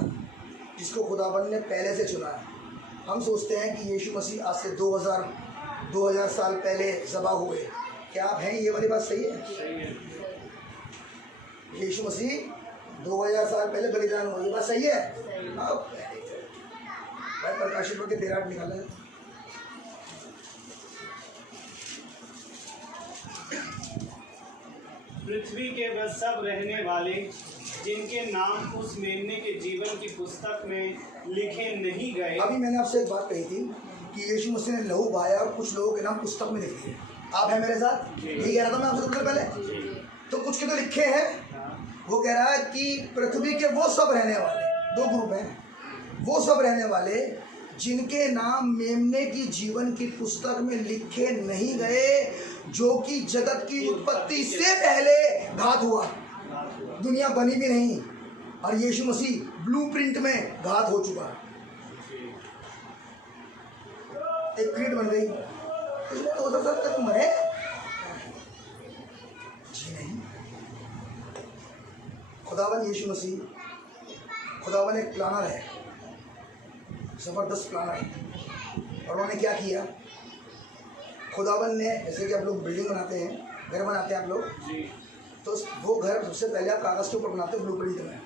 जिसको खुदाबंद ने पहले से चुना है। हम सोचते हैं कि यीशु मसीह आज से 2000 साल पहले ज़बा हुए। क्या आप हैं? ये वाली बात सही है? यीशु मसीह 2000 साल पहले बलिदान हुआ, ये बात सही है? भाई प्रकाशित होकर 13 निकाला है। पृथ्वी के वह सब रहने वाले जिनके नाम उस मेमने के जीवन की पुस्तक में लिखे नहीं गए। अभी मैंने आपसे एक बात कही थी कि यीशु मसीह ने लहू बहाया और कुछ लोगों के नाम पुस्तक में लिख दिए। आप हैं मेरे साथ? यही कह रहा था मैं आपसे कुछ पहले। तो कुछ के तो लिखे हैं, वो कह रहा है कि पृथ्वी के वो सब रहने वाले, 2 ग्रुप हैं, वो सब रहने वाले जिनके नाम मेमने की जीवन की पुस्तक में लिखे नहीं गए, जो कि जगत की उत्पत्ति से पहले घात हुआ, दुनिया बनी भी नहीं, और यीशु मसीह ब्लूप्रिंट में घात हो चुका, एक क्रीड बन गई। इसमें तो हो सकता है तुम मरे जी नहीं। खुदावन यीशु मसीह, खुदावन एक प्लानर है, जबरदस्त प्लानर है। और उन्होंने क्या किया, खुदावन ने, जैसे कि आप लोग बिल्डिंग बनाते हैं, घर बनाते हैं आप लोग, तो वो घर सबसे पहले आप कागज़ के ऊपर बनाते हैं ब्लूप्रिंट में,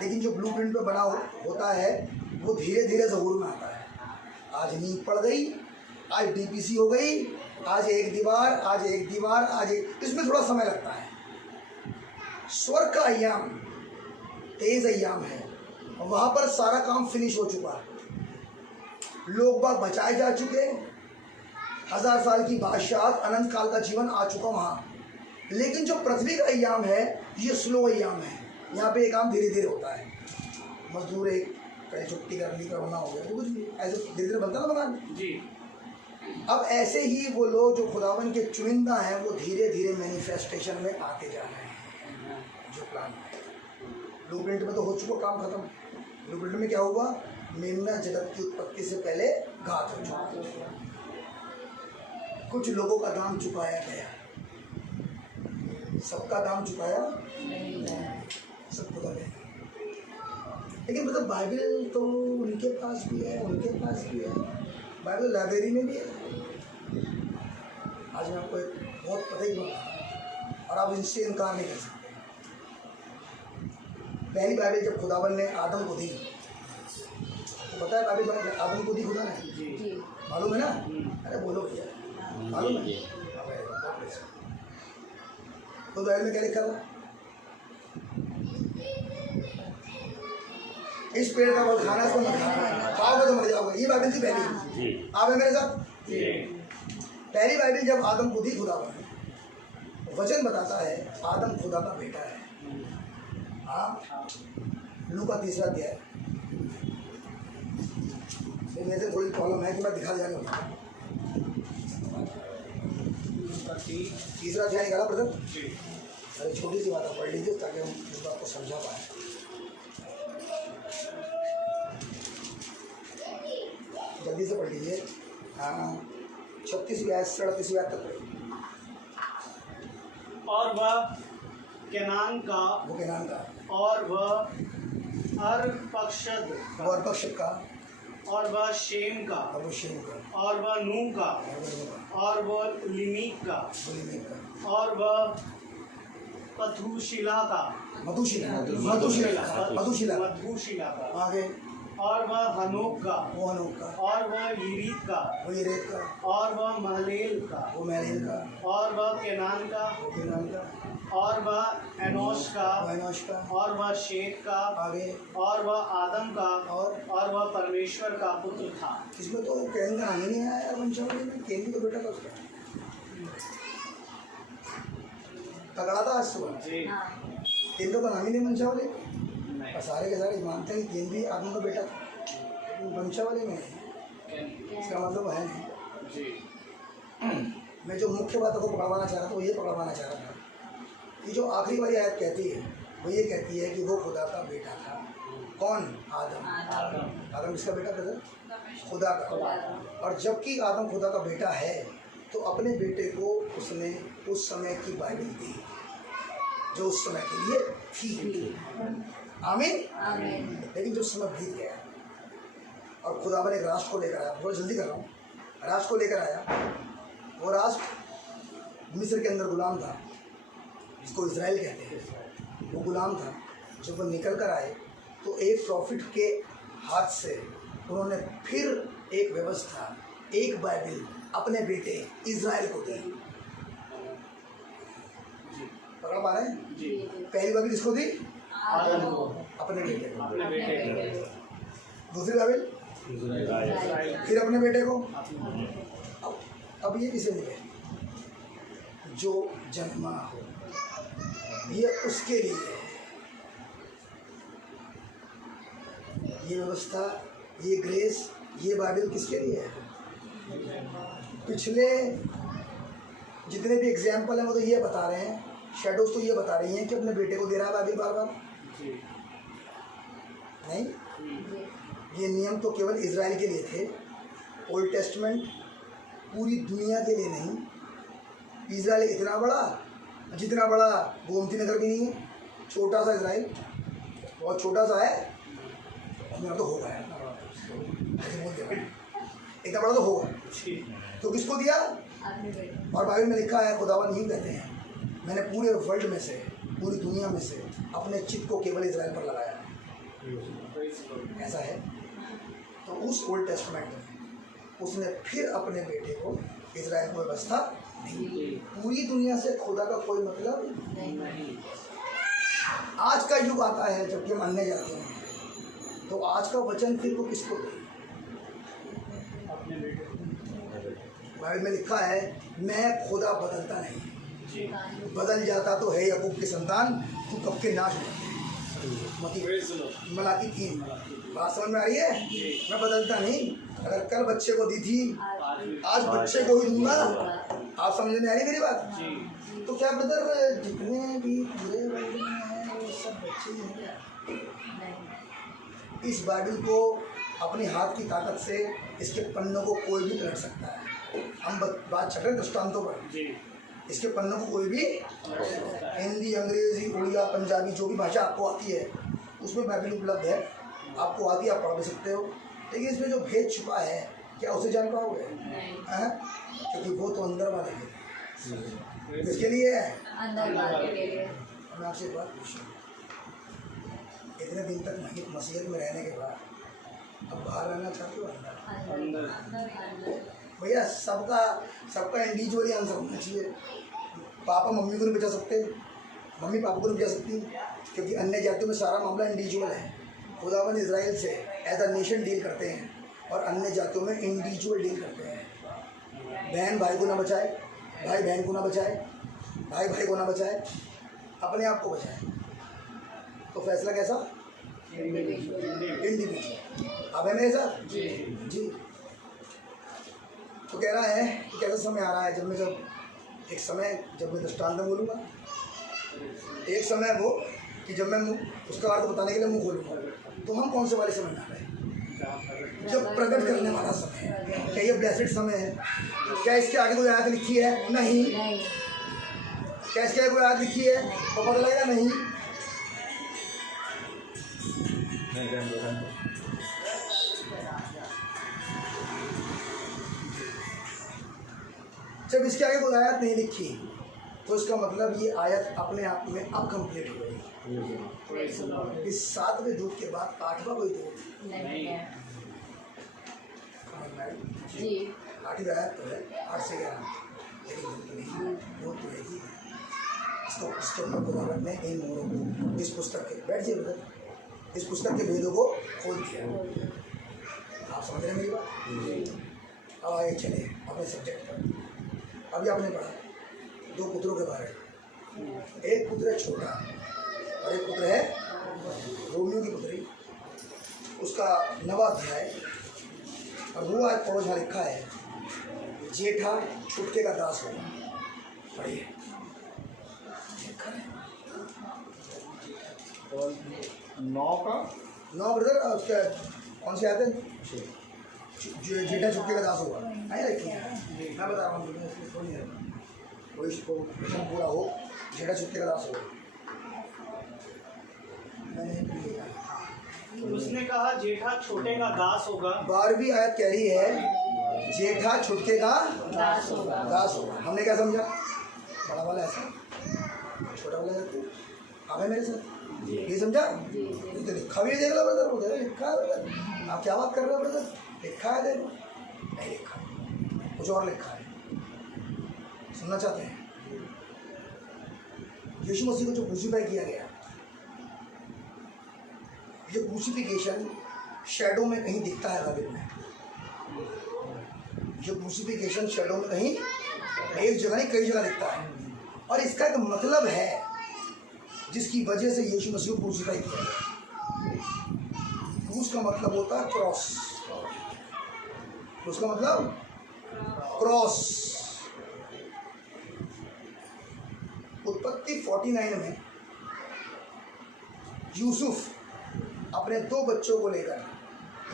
लेकिन जो ब्लूप्रिंट पे बना होता है वो धीरे धीरे ज़हूर में आता है। आज नींव पड़ गई, आज डीपीसी हो गई, आज एक दीवार, आज एक दीवार, आज एक, इसमें थोड़ा समय लगता है। स्वर्ग का अय्याम तेज अय्याम है, वहाँ पर सारा काम फिनिश हो चुका है, लोग बाग बचाए जा चुके, 1000 साल की बादशाहत, अनंत काल का जीवन आ चुका वहाँ। लेकिन जो पृथ्वी का अय्याम है ये स्लो अय्याम है, यहाँ पे ये काम धीरे धीरे होता है। मजदूर एक पहले छुट्टी करनी करना हो गया, वो कुछ भी ऐसे धीरे धीरे बनता ना मकान जी। अब ऐसे ही वो लोग जो खुदावन के चुनिंदा हैं वो धीरे धीरे मैनिफेस्टेशन में आते जा रहे हैं। जो प्लान ब्लूप्रिंट में तो हो चुका काम खत्म, ब्लूप्रिंट में क्या हुआ, मेमना जगत की उत्पत्ति से पहले घात हो चुका, कुछ लोगों का दाम चुकाया गया, सबका दाम चुकाया सब खुदा ने। लेकिन मतलब बाइबल तो उनके पास भी है, उनके पास भी है, बाइबल लाइब्रेरी में भी है। आज मैं आपको एक बहुत पता ही बात, और आप इससे इनकार नहीं कर सकते। पहली बाइबल जब खुदावन ने आदम को दी, तो पता है बाइबल आदम को दी खुदा ने, मालूम है ना? अरे बोलो भैया, मालूम है? तो बाइबल में क्या लिखा था, इस पेड़ का फल खाना, इसको मत खाना, खाओगे तो मर जाओगे। ये बाइबल थी पहली। आप है मेरे साथ? पहली बाइबल जब आदम को दी खुदावन ने, वचन बताता है आदम खुदा का बेटा है। हाँ, लूका 3 अध्याय। मेरे से थोड़ी प्रॉब्लम है कि मैं दिखा जाऊंगा। 3 अध्याय निकाला ब्रदर? अरे छोटी सी बात है, पढ़ लीजिए ताकि हम इस बात को समझा पाए। जल्दी से पढ़ लीजिए। 36 आयत से 38 आयत तक पढ़िए। और वह केनान का, वो केनान का, और वह अर्पक्षद का, वो अर्पक्षद का, और वह शेम का, और वो शेम का, और वह नूह का, और वो नूह का, और वह लिमीक का, वो लिमीक का, और वह पथूशिला का, मधुशिला, मधुशिला का, आगे, और वह हनोक का, वो हनोक का, और वह यीरीत का, वो येरेत का, और वह महलेल का, वो महलेल का, और वह केनान का, वो केनान का, और वह एनोश का, वो एनोश का, और वह शेत का, आगे, और वह आदम का, और वह परमेश्वर का पुत्र था। इसमें तो कैन का नाम ही नहीं आया यार वंशावली में। कैन भी तो बेटा था उसका, तगड़ा था आज सुबह। कैन का तो नाम ही नहीं वंशावली, और सारे के सारे मानते हैं कि कैन भी आदम का बेटा था, लेकिन वंशावली में इसका मतलब है नहीं। मैं जो मुख्य बातों को पकड़वाना चाह रहा था वो ये पकड़वाना चाह रहा था कि जो आखिरी वाली आयत कहती है वो ये कहती है कि वो खुदा का बेटा था। कौन? आदम। आदम किसका बेटा था? खुदा का। और जबकि आदम खुदा का बेटा है तो अपने बेटे को उसने उस समय की बाइबल दी जो उस समय के लिए थी। आमीन। लेकिन जो समय बीत गया और खुदावन एक राष्ट्र को लेकर आया, थोड़ा जल्दी कर रहा हूँ, राष्ट्र को लेकर आया। वो राष्ट्र मिस्र के अंदर गुलाम था, जिसको इजराइल कहते हैं, वो गुलाम था। जब वो निकल कर आए तो एक प्रॉफिट के हाथ से उन्होंने फिर एक व्यवस्था, एक बाइबल अपने बेटे इजराइल को दी। पकड़ पा रहे हैं? पहली बाइबल किसको दी? आदम को, अपने बेटे को। दूसरी बाइबल फिर अपने बेटे को। अब ये किसे मिले? जो जन्मा हो, ये उसके लिए है। ये व्यवस्था, ये ग्रेस ये बाइबल किसके लिए है? पिछले जितने भी एग्जाम्पल हैं वो तो ये बता रहे हैं, शेडोज तो ये बता रही हैं कि अपने बेटे को दे रहा है बाइबल बार बार। नहीं, ये नियम तो केवल इजराइल के लिए थे। ओल्ड टेस्टमेंट पूरी दुनिया के लिए नहीं। इजराइल इतना बड़ा, जितना बड़ा गोमती नगर भी नहीं है, छोटा सा इजराइल, बहुत छोटा सा है। अपने तो होगा यार, इतना बड़ा तो होगा। तो किसको दिया? और बाइबल में लिखा है, खुदावन यूँ कहते हैं, मैंने पूरे वर्ल्ड में से, पूरी दुनिया में से अपने चित्त को केवल इजराइल पर लगाया। ऐसा है। तो उस ओल्ड टेस्टमेंट में उसने फिर अपने बेटे को इजराइल को व्यवस्था दी। पूरी दुनिया से खुदा का कोई मतलब नहीं। आज का युग आता है जबकि हम अन्य जाते हैं, तो आज का वचन फिर वो किसको दे? बाइबल में लिखा है, मैं खुदा बदलता नहीं, बदल जाता तो है याकूब की संतान, तू कब के नाश हो। मलाकी 3 बात समझ में आ रही है? मैं बदलता नहीं। अगर कल बच्चे को दी थी, आज बच्चे को ही दूंगा। आप समझ में आ रही मेरी बात? तो क्या ब्रदर, जितने भी पूरे वर्ल्ड में हैं वो सब बच्चे ही हैं? इस बाइबल को अपनी हाथ की ताकत से इसके पन्नों को कोई भी पलट सकता है। हम बात चल रहे दृष्टांतों पर। इसके पन्नों को कोई भी, हिंदी, अंग्रेजी, उड़िया, पंजाबी, जो भी भाषा आपको आती है उसमें बाइबल उपलब्ध है। आपको आती है, आप पढ़ भी सकते हो। लेकिन इसमें जो भेद छुपा है, क्या उसे जान पाओगे? क्योंकि वो तो अंदर वाले हैं। किसके लिए है? अंदर वाले के लिए। मैं आपसे एक बात पूछूं, इतने दिन तक मसीहत में रहने के बाद अब बाहर रहना चाहते हो? अंदर। भैया सबका इंडिविजुअली आंसर होना चाहिए। पापा मम्मी को नहीं बचा सकते, मम्मी पापा को नहीं बचा सकती, क्योंकि अन्य जातियों में सारा मामला इंडिविजुअल है। खुदावंद इजराइल से एज अ नेशन डील करते हैं और अन्य जातियों में इंडिविजुअल डील करते हैं। बहन भाई को ना बचाए, भाई बहन को ना बचाए, भाई भाई को ना बचाए, अपने आप को बचाए। तो फैसला कैसा? इंडिविजुअल। अब है मेरे साथ? जी। तो कह रहा है कि कैसा समय आ रहा है, जब एक समय जब मैं दृष्टांत बोलूँगा, एक समय वो कि जब मैं उसका अर्थ बताने के लिए मुँह खोलूँगा। तो हम कौन से वाले समय में आ रहे हैं? जब प्रकट करने वाला समय है। क्या ये ब्लेसिड समय है? क्या इसके आगे कोई आयत लिखी है? नहीं। क्या इसके आगे कोई आयत लिखी है तो पता लगेगा? नहीं। जब इसके आगे कोई आयत नहीं लिखी तो इसका मतलब ये आयत अपने आप में अब कंप्लीट हो गई। इस 7वें दूत के बाद 8वां कोई दूत नहीं है। 8वीं आयत तो है 8 से 11, लेकिन दूत नहीं, दूत तो है। इसके ऊपर खुदावंद ने इन मोहरों को इस पुस्तक के, बैठ जाइए ब्रदर, इस पुस्तक के भेदों को खोल दिया। आप समझ रहे हैं मेरी बात? अब आगे चले अपने सब्जेक्ट पर। अभी आपने पढ़ा 2 पुत्रों के बारे में। एक पुत्र है छोटा और एक पुत्र है रोमियो की पुत्री। उसका 9वां अध्याय और वो आज पढ़ो, जहाँ लिखा है, जेठा छुटके का दास होगा। पढ़िए। और 9 ब्रदर, उसका कौन सी आते हैं? जेठा छुटके का दास होगा। नहीं रखी है, मैं बता रहा हूँ, कोई पूरा हो, जेठा छुटके का दास होगा। उसने कहा जेठा छोटे का दास होगा। 12वीं आयत कह रही है जेठा छुटके का दास होगा। हमने क्या समझा? बड़ा वाला ऐसा, छोटा वाला ऐसा। आप है मेरे साथ? ये समझा? ये तो लिखा भी है, देख लो ब्रदर, उधर लिखा है ब्रदर। आप क्या बात कर रहे हो ब्रदर? लिखा है, देखो। नहीं लिखा, कुछ और लिखा है। सुनना चाहते हैं? यीशु मसीह को जो क्रूसीफाई किया गया, ये क्रूसिफिकेशन शैडो में कहीं दिखता है बाइबल में। जो क्रूसिफिकेशन शैडो में कहीं, एक जगह नहीं कई जगह दिखता है, और इसका एक मतलब है जिसकी वजह से यीशु मसीह को क्रूसिफाई किया गया। क्रूस का मतलब होता है क्रॉस। उसका मतलब क्रॉस। उत्पत्ति 49 में यूसुफ अपने 2 बच्चों को लेकर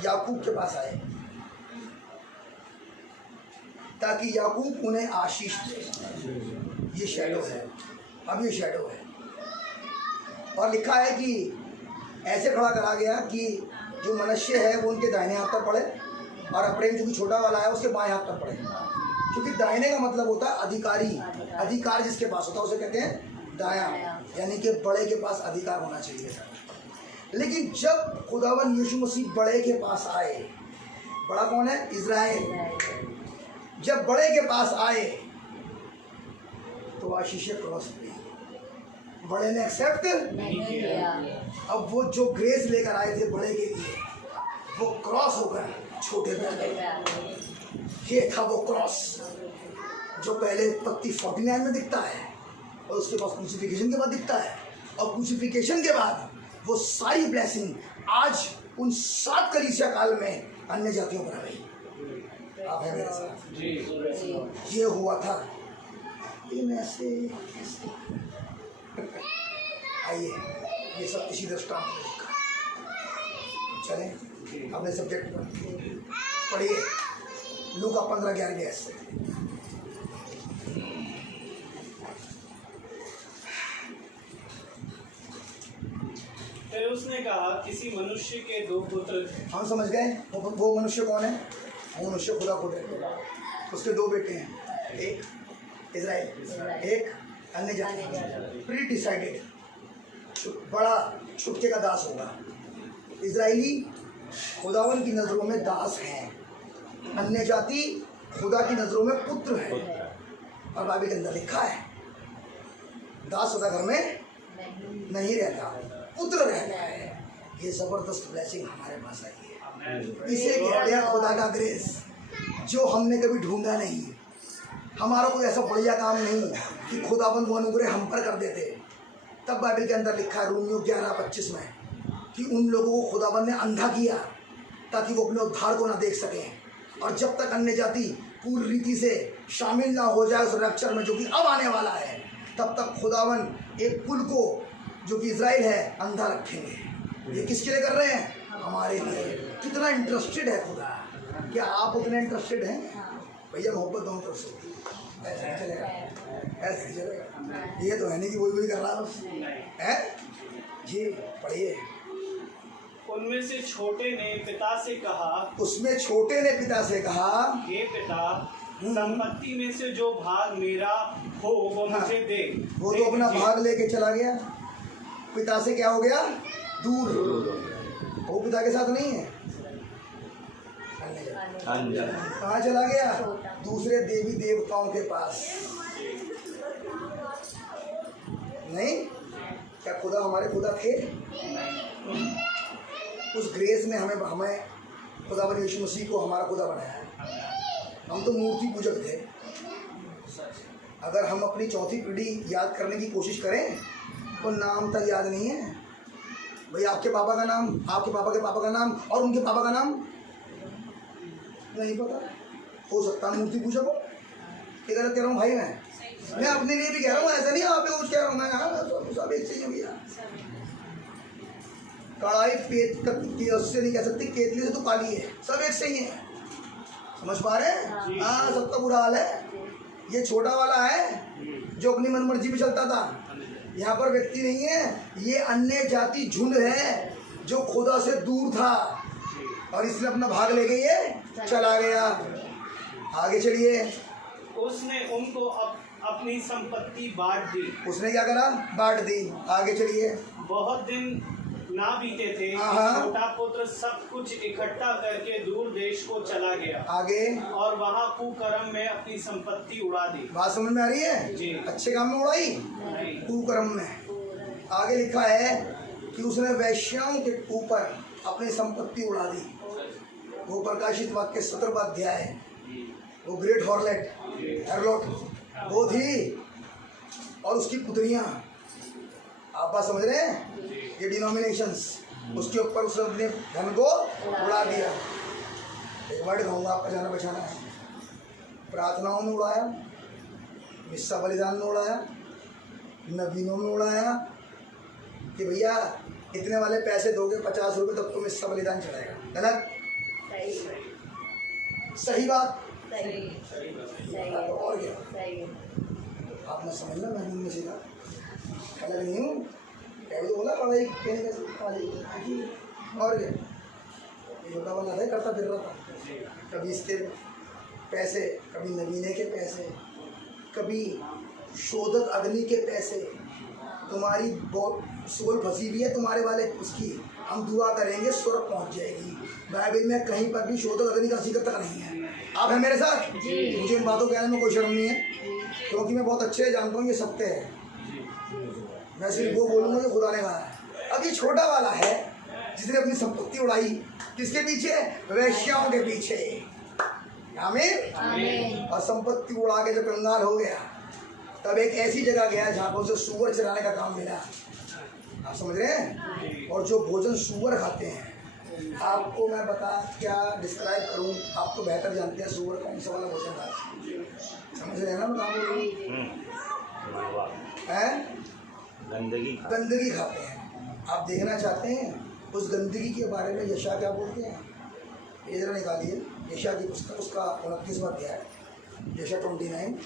याकूब के पास आए ताकि याकूब उन्हें आशीष दे। ये शैडो है, अब ये शैडो है। और लिखा है कि ऐसे खड़ा करा गया कि जो मनुष्य है वो उनके दाहिने हाथ पर पड़े और अपने जो कि छोटा वाला है उसके बाएं हाथ पर पड़े। क्योंकि दाहिने का मतलब होता है अधिकारी, अधिकार जिसके पास होता है उसे कहते हैं दायां, यानी कि बड़े के पास अधिकार होना चाहिए। लेकिन जब खुदावन यीशु मसीह बड़े के पास आए, बड़ा कौन है? इज़राइल। जब बड़े के पास आए तो आशीषें क्रॉस हुई, बड़े ने एक्सेप्ट नहीं किया। अब वो जो ग्रेस लेकर आए थे बड़े के लिए, वो क्रॉस होकर छोटे पे गए। ये था वो क्रॉस जो पहले उत्पत्ति 49 में दिखता है और उसके बाद क्रूसिफिकेशन के बाद दिखता है, और क्रूसिफिकेशन के बाद वो सारी ब्लेसिंग आज उन 7 कलीसिया काल में अन्य जातियों पर आ गई। आप हैं मेरे साथ? ये हुआ था इन ऐसे। आइए, ये सब इसी दृष्टांत में लिखा। चलें अपने सब्जेक्ट पर पढ़िए, लूका 15:11 से। फिर उसने कहा, किसी मनुष्य के 2 पुत्र। हम समझ गए वो मनुष्य कौन है? वो मनुष्य खुदा खुद है। उसके 2 बेटे हैं, एक इज़राइल, एक अन्य जाति। प्री डिसाइडेड, बड़ा छुटके का दास होगा। इज़राइली खुदावन की नज़रों में दास हैं, अन्य जाति खुदा की नज़रों में पुत्र है। और बाइबल के अंदर लिखा है दास सदा घर में नहीं रहता, पुत्र रहता है। ये ज़बरदस्त ब्लेसिंग हमारे पास आई है। इसे कहते हैं खुदा का ग्रेस, जो हमने कभी ढूंढा नहीं। हमारा कोई ऐसा बढ़िया काम नहीं कि खुदाबंद वो अनुग्रह हम पर कर देते। तब बाइबल के अंदर लिखा है रोमियो 11:25 में कि उन लोगों को खुदाबंद ने अंधा किया ताकि वो अपने उद्धार को ना देख सकें। और जब तक अन्य जाति पूरी रीति से शामिल ना हो जाए उस रैप्चर में जो कि अब आने वाला है, तब तक खुदावन एक कुल को जो कि इज़राइल है अंधा रखेंगे। ये किसके लिए कर रहे हैं? हमारे लिए। कितना इंटरेस्टेड है खुदा? क्या आप उतने इंटरेस्टेड हैं? भैया मोहब्बत दोनों तरफ से होती है, ऐसे नहीं चलेगा, ऐसे नहीं चलेगा। ये तो है नहीं कि वही कर रहा है। जी पढ़िए। उनमें से छोटे ने पिता से कहा, उसमें छोटे ने पिता से कहा, हे पिता, संपत्ति में से जो भाग मेरा हो वो मुझे दे। वो तो अपना भाग लेके चला गया, पिता से क्या हो गया? दूर। वो पिता के साथ नहीं है, कहाँ चला गया? दूसरे देवी देवताओं के पास। नहीं, क्या खुदा हमारे खुदा थे? उस ग्रेस ने हमें खुदावन यीशु मसीह को हमारा खुदा बनाया। हम तो मूर्ति पूजक थे। अगर हम अपनी चौथी पीढ़ी याद करने की कोशिश करें तो नाम तक याद नहीं है। भाई आपके पापा का नाम, आपके पापा के पापा का नाम और उनके पापा का नाम नहीं पता। हो सकता है मूर्ति पूजक हो। क्या गलत कह रहा हूँ भाई? मैं अपने लिए भी कह रहा हूँ, ऐसा नहीं आप कुछ कह रहा हूँ। मैं सब एक सही है भैया। कढ़ाई उससे नहीं कह सकती, केतली से तो काली है, सब एक सही है। समझ पा रहे हैं? हाँ, सबका बुरा हाल है। ये छोटा वाला है जो अपनी मनमर्जी पे चलता था। यहाँ पर व्यक्ति नहीं है, ये अन्य जाति झुंड है जो खुदा से दूर था और इसने अपना भाग लेके ये चला गया। आगे चलिए। उसने उनको अपनी संपत्ति बांट दी। उसने क्या करा? बांट दी। आगे चलिए। बहुत दिन ना बीते थे, छोटा पुत्र सब कुछ इकट्ठा करके दूर देश को चला गया। आगे। और वहाँ कुकर्म में अपनी संपत्ति उड़ा दी। बात समझ में आ रही है? जी। अच्छे काम में उड़ाई, कुकर्म में। आगे लिखा है कि उसने वैश्याओं के ऊपर अपनी संपत्ति उड़ा दी। वो प्रकाशित वाक्य 17वां अध्याय, वो ग्रेट हॉर्लेट वो थी और उसकी पुत्रियां। आप बात समझ रहे हैं? ये डिनोमिनेशंस, उसके ऊपर उसने अपने धन को उड़ा दिया। एक वर्ड कहूँगा, आपका जाना बचाना है। प्रार्थनाओं में उड़ाया, मिस्सा बलिदान में उड़ाया, नबीनों में उड़ाया कि भैया इतने वाले पैसे दोगे 50 रुपये तब तो मिस्सा बलिदान चढ़ाएगा। गलत? सही बात? और क्या? आप मत समझना मैं में सीधा अलग नहीं हूँ। पहले तो बोला पढ़ाई कहने का और क्या योगा वाला है, करता फिर रहा था। कभी इसके पैसे, कभी नवीने के पैसे, कभी शोधक अग्नि के पैसे। तुम्हारी बहुत सोल फंसी हुई है तुम्हारे वाले उसकी, हम दुआ करेंगे स्वर्ग पहुंच जाएगी। बाइबल में कहीं पर भी शोधक अग्नि का जिक्र तक नहीं है। आप हैं मेरे साथ? मुझे इन बातों कहने में कोई शर्म नहीं है, क्योंकि मैं बहुत अच्छे जानता हूँ ये सत्य है। मैं सिर्फ वो बोलूँगा जो खुदा ने कहा है। अब ये छोटा वाला है जिसने अपनी संपत्ति उड़ाई, किसके पीछे? वैश्याओं के पीछे। आमीन। और संपत्ति उड़ा के जब कंगाल हो गया तब एक ऐसी जगह गया जहाँ पर उसे सूअर चराने का काम मिला। आप समझ रहे हैं? और जो भोजन सूअर खाते हैं, आपको मैं बता क्या डिस्क्राइब करूं, आप तो बेहतर जानते हैं सूअर कौन सा वाला भोजन खाते हैं। समझ रहे हैं ना? गंदगी खाते हैं। आप देखना चाहते हैं उस गंदगी के बारे में यशा क्या बोलते हैं? ये जरा निकालिए यशा की पुस्तक, उसका 29वां अध्याय, यशा 29।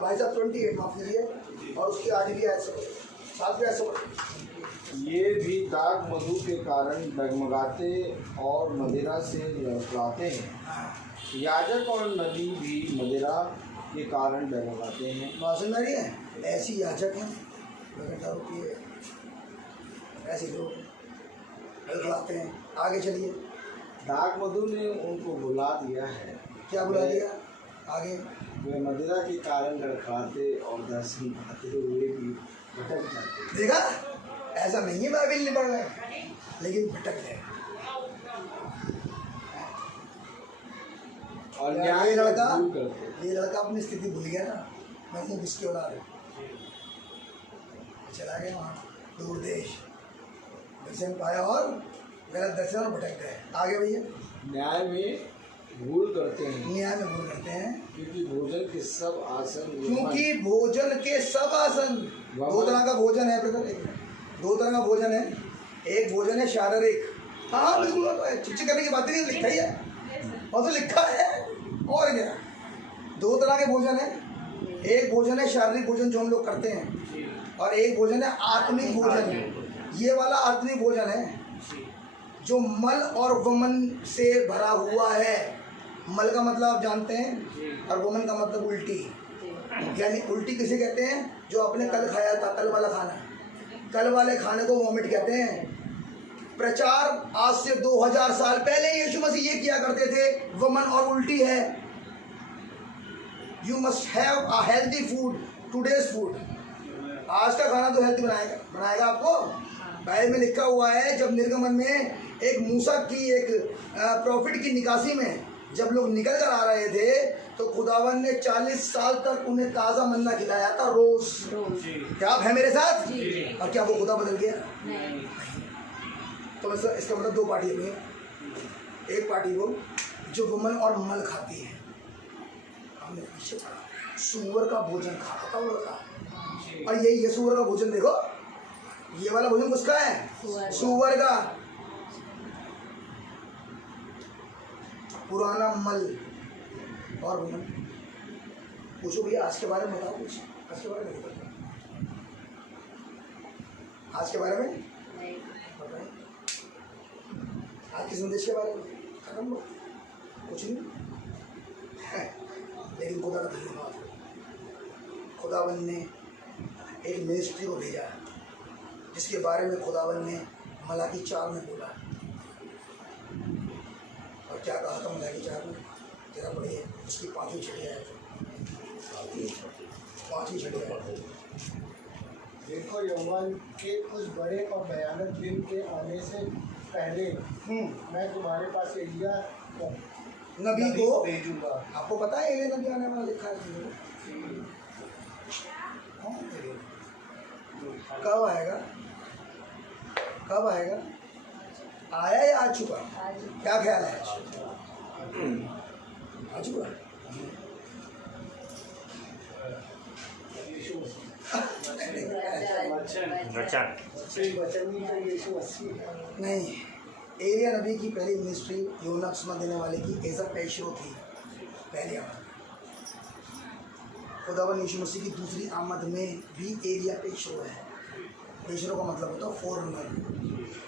भाई साहब 28 माफ कीजिए, और उसकी 8वीं आयत से 7वीं आयत से। ये भी दाग मधु के कारण डगमगाते और मदिरा से लड़खड़ाते हैं। याजक और नबी भी मदिरा के कारण डगमगाते हैं। बात सुन रही है? ऐसी याजक हैं ऐसे लोग लड़खड़ाते हैं। आगे चलिए। दाग मधु ने उनको बुला दिया है। क्या बुला दिया? आगे। वे मदिरा के कारण लड़खड़ाते और दर्शन पाते हुए भी भटक जाते। देखा, ऐसा नहीं है बाइबल नहीं पढ़ रहे लेकिन भटक गए। और ये लड़का अपनी स्थिति भूल गया ना, मैं हूँ किसके औलाद, चला गया वहाँ दूर देश, दर्शन पाया और गलत दर्शन और भटक गए। आगे भैया। न्याय में भूल करते हैं, न्याय में भूल करते हैं क्योंकि भोजन के सब आसन, क्योंकि भोजन के सब आसन। दो तरह का भोजन है ब्रदर, दो तरह का भोजन है। एक भोजन है शारीरिक, हाँ बिल्कुल चिच्ची करने की बात नहीं, लिखा ही है और तो लिखा है। और क्या, दो तरह के भोजन है। एक भोजन है शारीरिक भोजन जो हम लोग करते हैं, और एक भोजन है आत्मिक भोजन। ये वाला आत्मिक भोजन है जो मल और वमन से भरा हुआ है। मल का मतलब आप जानते हैं, और वमन का मतलब उल्टी। यानी उल्टी किसे कहते हैं? जो आपने कल खाया था, कल वाला खाना, कल वाले खाने को वोमिट कहते हैं। प्रचार आज से 2000 साल पहले यीशु मसीह ये किया करते थे, वमन और उल्टी है। You must have a healthy food, today's food. आज का खाना तो हेल्दी बनाएगा आपको। बाइबल में लिखा हुआ है, जब निर्गमन में एक मूसा की एक प्रॉफिट की निकासी में जब लोग निकल कर आ रहे थे तो खुदावन ने 40 साल तक उन्हें ताज़ा मन्ना खिलाया था रोज। क्या आप हैं मेरे साथ? और क्या वो खुदा बदल गया? नहीं। तो इसका मतलब दो पार्टी है। एक पार्टी वो जो वमन और मल खाती है, हमने पीछे पढ़ा, सूअर का भोजन खाता था वो लड़का। और यही है सूअर का भोजन। देखो ये वाला भोजन किसका है? सूअर का। पुराना मल और वमन। पूछो भैया आज के बारे में बताओ, कुछ आज के बारे में बताओ, आज के बारे में बताएं। आज के संदेश के बारे में खत्म हो कुछ नहीं है। लेकिन खुदा का धन्यवाद, खुदावन ने एक मिनिस्ट्री को भेजा जिसके बारे में खुदावन ने मलाकी 4 में बोला। और क्या कहा था मलाकी 4 में? जरा पढ़िए, उसकी 5वीं छठी है, 5वीं छठी है। देखो यौवन के उस बड़े और भयानक दिन के आने से पहले मैं तुम्हारे पास एलिया नबी को भेजूंगा। आपको पता है एलिया नबी आने वाला लिखा है हाँ, कब आएगा कब आएगा आया या आ चुका क्या ख्याल है आ चुका नहीं एलिया नबी की पहली मिनिस्ट्री यूहन्ना सुसमाचार देने वाले की एज़ा पेशरो थी पहले आमद खुदावन यीशु मसीह की दूसरी आमद में भी एलिया पेशरो है पेशरो का मतलब होता है फॉरनर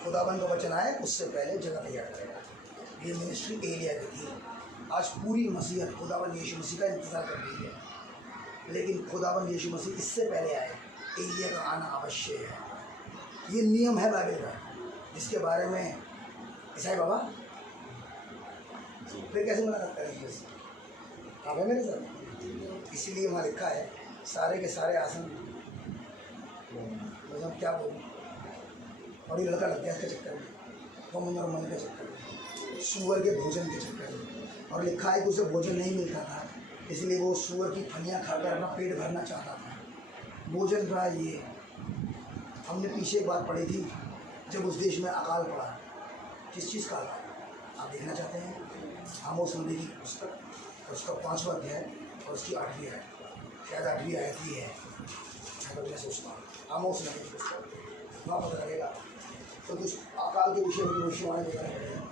खुदावन का वचन आए उससे पहले जगह तैयार करेगा ये मिनिस्ट्री एलिया की थी आज पूरी मसीहत खुदावन यीशु मसीह का इंतज़ार कर रही है लेकिन खुदावन यीशु मसीह इससे पहले आए एलिया का आना अवश्य है ये नियम है बाइबल का इसके बारे में ईसाई बाबा फिर कैसे मना करता है आप है मेरे साथ इसीलिए वहाँ लिखा है सारे के सारे आसन मतलब क्या बोलूँ और ये लड़का लग गया इसके चक्कर में कौन और मन के चक्कर में सूअर के भोजन के चक्कर में और लिखा है कि उसे भोजन नहीं मिलता था इसलिए वो सूअर की फलियाँ खाकर अपना पेट भरना चाहता था भोजन का ये हमने पीछे एक बात पढ़ी थी जब उस देश में अकाल पड़ा किस चीज़ का अकाल आप देखना चाहते हैं आमोस नबी की पुस्तक और उसका 5वां अध्याय और उसकी 8वीं आयत शायद 8वीं आयत ही है मैं सोचता हूँ आमोस नबी की पुस्तक वहाँ पता लगेगा तो उस अकाल के विषय में भविष्यवाणी बताना पड़ेगा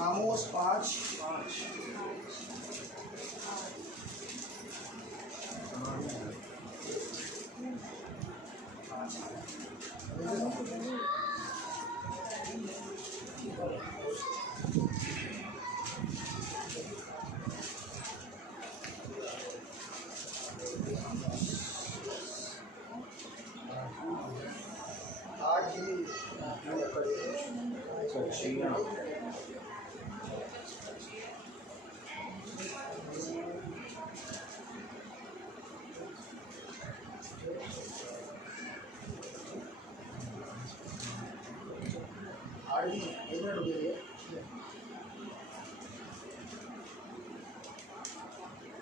आमोस 5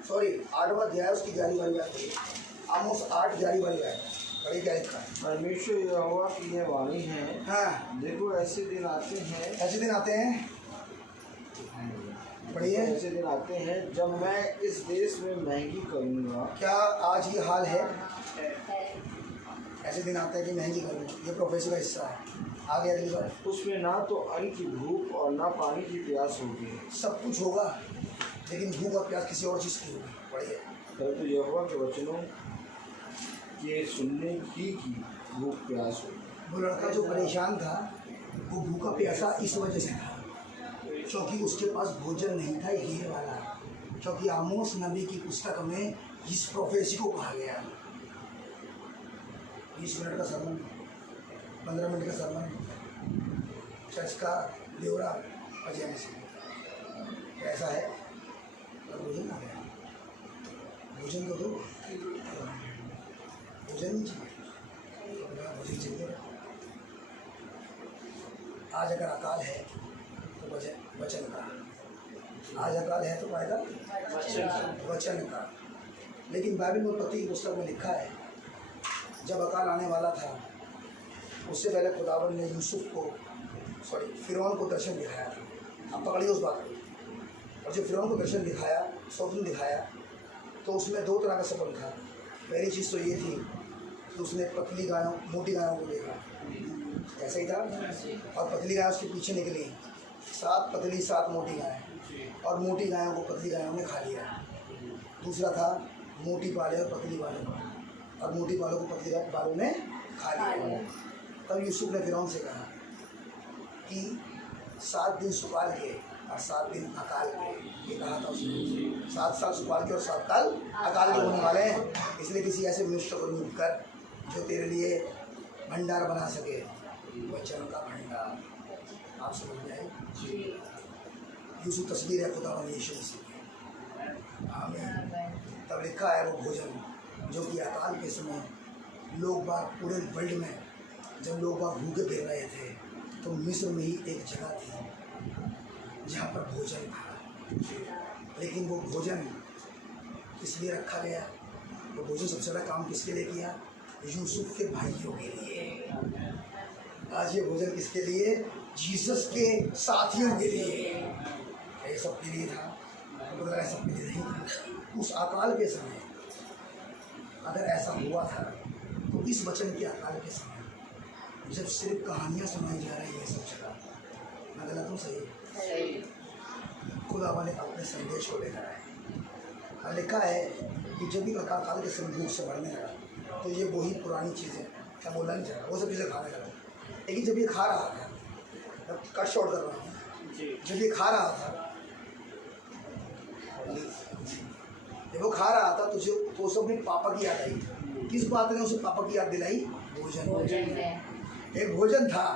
सॉरी 8वां अध्याय उसकी जारी वाली बात है आमोस 8 जारी वाली बात बड़ी क्या लिखा है परमेश्वर यहोवा की यह वाणी है हाँ देखो ऐसे दिन आते हैं बढ़िए ऐसे दिन आते हैं जब मैं इस देश में महंगी करूँगा क्या आज ये हाल है ऐसे दिन आते हैं कि महंगी करूँगा ये प्रोफेसर का हिस्सा है आगे अगली बार उसमें ना तो अन्न की भूख और ना पानी की प्यास होगी सब कुछ होगा लेकिन भूख और प्यास किसी और चीज़ की होगी बढ़िया परंतु यहोवा के वचनों के सुनने की भूख प्यास होगी वो लड़का जो परेशान था वो भूखा प्यासा इस वजह से था क्योंकि उसके पास भोजन नहीं था ये वाला क्योंकि आमोस नबी की पुस्तक में इस प्रोफेसी को कहा गया 20 मिनट का सरमन 15 मिनट का सरमन चर्च का ब्यौरा अजय से ऐसा है और भोजन आ गया भोजन तो दो भोजन नहीं चाहिए भोजन चाहिए आज अगर अकाल है तो वचन का आज अकाल है तो फायदा वचन का लेकिन बाइबल में उत्पत्ति की पुस्तक में लिखा है जब अकाल आने वाला था उससे पहले खुदावन ने फिरौन को दर्शन दिखाया था अब पकड़िए उस बात को और जब फिरौन को दर्शन दिखाया स्वप्न दिखाया तो उसमें 2 तरह का सपन था पहली चीज़ तो ये थी कि उसने पतली गायों मोटी गायों को देखा ऐसा ही था और पतली गाय उसके पीछे निकली 7 पतली 7 मोटी गायें और मोटी गायों को पतली गायों ने खा लिया दूसरा था मोटी पाले और पतली पाले और मोटी पालों को पतली पालों ने खा लिया तब यूसुफ ने फिरौन से कहा कि 7 दिन सुकाल के और 7 दिन अकाल के ये कहा था उसने 7 साल सुकाल के और 7 साल अकाल के होने वाले हैं इसलिए किसी ऐसे मनुष्य को नियुक्त कर जो तेरे लिए भंडार बना सके वचन का भंडार आप समझ में आए यूसुफ तस्वीर है खुदावन यीशु मसीह की। आमीन। तब लिखा है वो भोजन जो कि अकाल के समय लोग बाग पूरे वर्ल्ड में जब लोग बाग भूखे फिर रहे थे तो मिस्र में ही एक जगह थी जहाँ पर भोजन था। लेकिन वो भोजन किस लिए रखा गया? वो भोजन सबसे ज़्यादा काम किसके लिए किया? यूसुफ के भाइयों के लिए। आज ये भोजन किसके लिए? जीसस के साथियों के लिए। ये सबके लिए था, मतलब सबके लिए नहीं था। उस अकाल के समय अगर ऐसा हुआ था तो इस वचन के अकाल के समय जब सिर्फ कहानियाँ सुनाई जा रही है सब जगह, मैं गलत हूँ? सही। खुदा वाले अपने संदेश को लेकर आए। लिखा है कि जब भी अकाल के समय भूख से बढ़ने लगा तो ये वही पुरानी चीज़ें क्या बोलना नहीं चाह रहा, वो सब चीज़ें खाने लगा। लेकिन जब ये खा रहा था, जब कट शॉर्ट कर रहा हूँ, जब ये खा रहा था, जब वो खा रहा था तो उसे अपने पापा की याद आई। किस बात ने उसे पापा की याद दिलाई? भोजन। एक भोजन था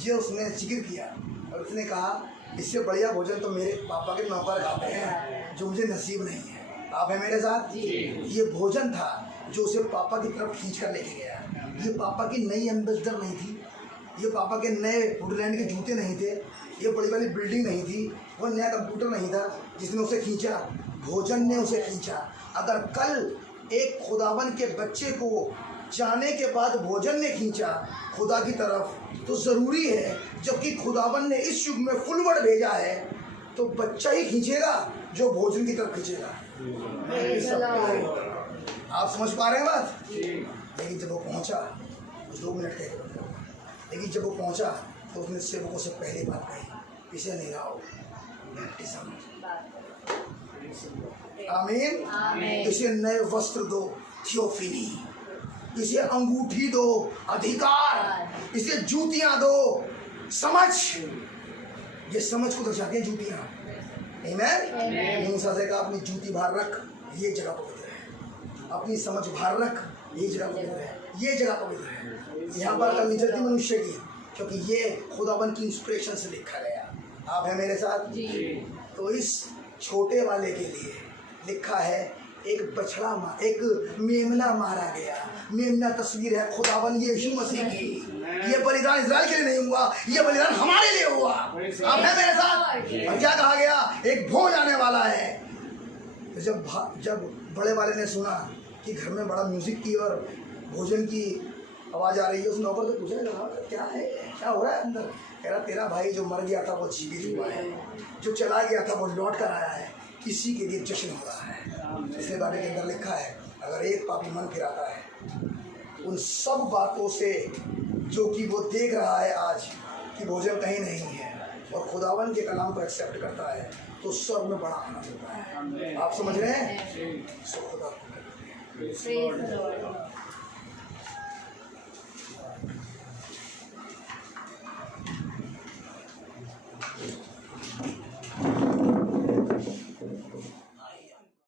जो उसने जिक्र किया और उसने कहा इससे बढ़िया भोजन तो मेरे पापा के नौकर खाते हैं जो मुझे नसीब नहीं है। आप हैं मेरे साथ? ये भोजन था जो उसे पापा की तरफ खींच कर लेके गया। ये पापा की नई एम्बेसडर नहीं थी, ये पापा के नए वुडलैंड के जूते नहीं थे, ये बड़ी बड़ी बिल्डिंग नहीं थी, वो नया कंप्यूटर नहीं था जिसने उसे खींचा, भोजन ने उसे खींचा। अगर कल एक खुदावन के बच्चे को जाने के बाद भोजन ने खींचा खुदा की तरफ, तो ज़रूरी है जबकि खुदावन ने इस युग में फुलवर्ड भेजा है तो बच्चा ही खींचेगा जो भोजन की तरफ खींचेगा। आप समझ पा रहे हैं बात? लेकिन जब वो पहुंचा, 2 मिनट के लेकिन जब वो पहुंचा तो उसने सेवकों से पहली बात कही, इसे नहीं लाओ बैप्टिज्म। आमीन। इसे नए वस्त्र दो, थियोफिनी। इसे अंगूठी दो, अधिकार। इसे जूतियां दो, समझ। ये समझ को दर्शाती हैं जूतियां। आमीन। मूसा से कहा अपनी जूती बाहर रख, ये जगह पवित्र है। अपनी समझ बाहर रख, ये जगह पवित्र है। ये जगह पवित्र है। यहाँ पर अकल नहीं चलती मनुष्य की, क्योंकि ये खुदावन की इंस्पिरेशन से लिखा गया। आप हैं मेरे साथ? तो इस छोटे वाले के लिए लिखा है एक बछड़ा एक मेमना मारा गया। मेमना तस्वीर है खुदावन यीशु मसीह की। ये बलिदान इजराइल के लिए नहीं हुआ, ये बलिदान हमारे लिए हुआ। आप हैं मेरे साथ? और क्या कहा गया? एक भोज आने वाला है। तो जब बड़े वाले ने सुना कि घर में बड़ा म्यूजिक की और भोजन की आवाज़ आ रही है, उस नौकर से पूछने लगा क्या है, क्या हो रहा है अंदर? कह रहा तेरा भाई जो मर गया था वो जीवित हुआ है, जो चला गया था वो लौट कर आया है, किसी के लिए जश्न हो रहा है। इसलिए बाइबल के अंदर लिखा है अगर एक पापी मन फिराता है उन सब बातों से जो कि वो देख रहा है आज कि भोजन कहीं नहीं है और खुदावन के कलाम को एक्सेप्ट करता है तो स्वर्ग में बड़ा आनंद होता है। आप समझ रहे हैं?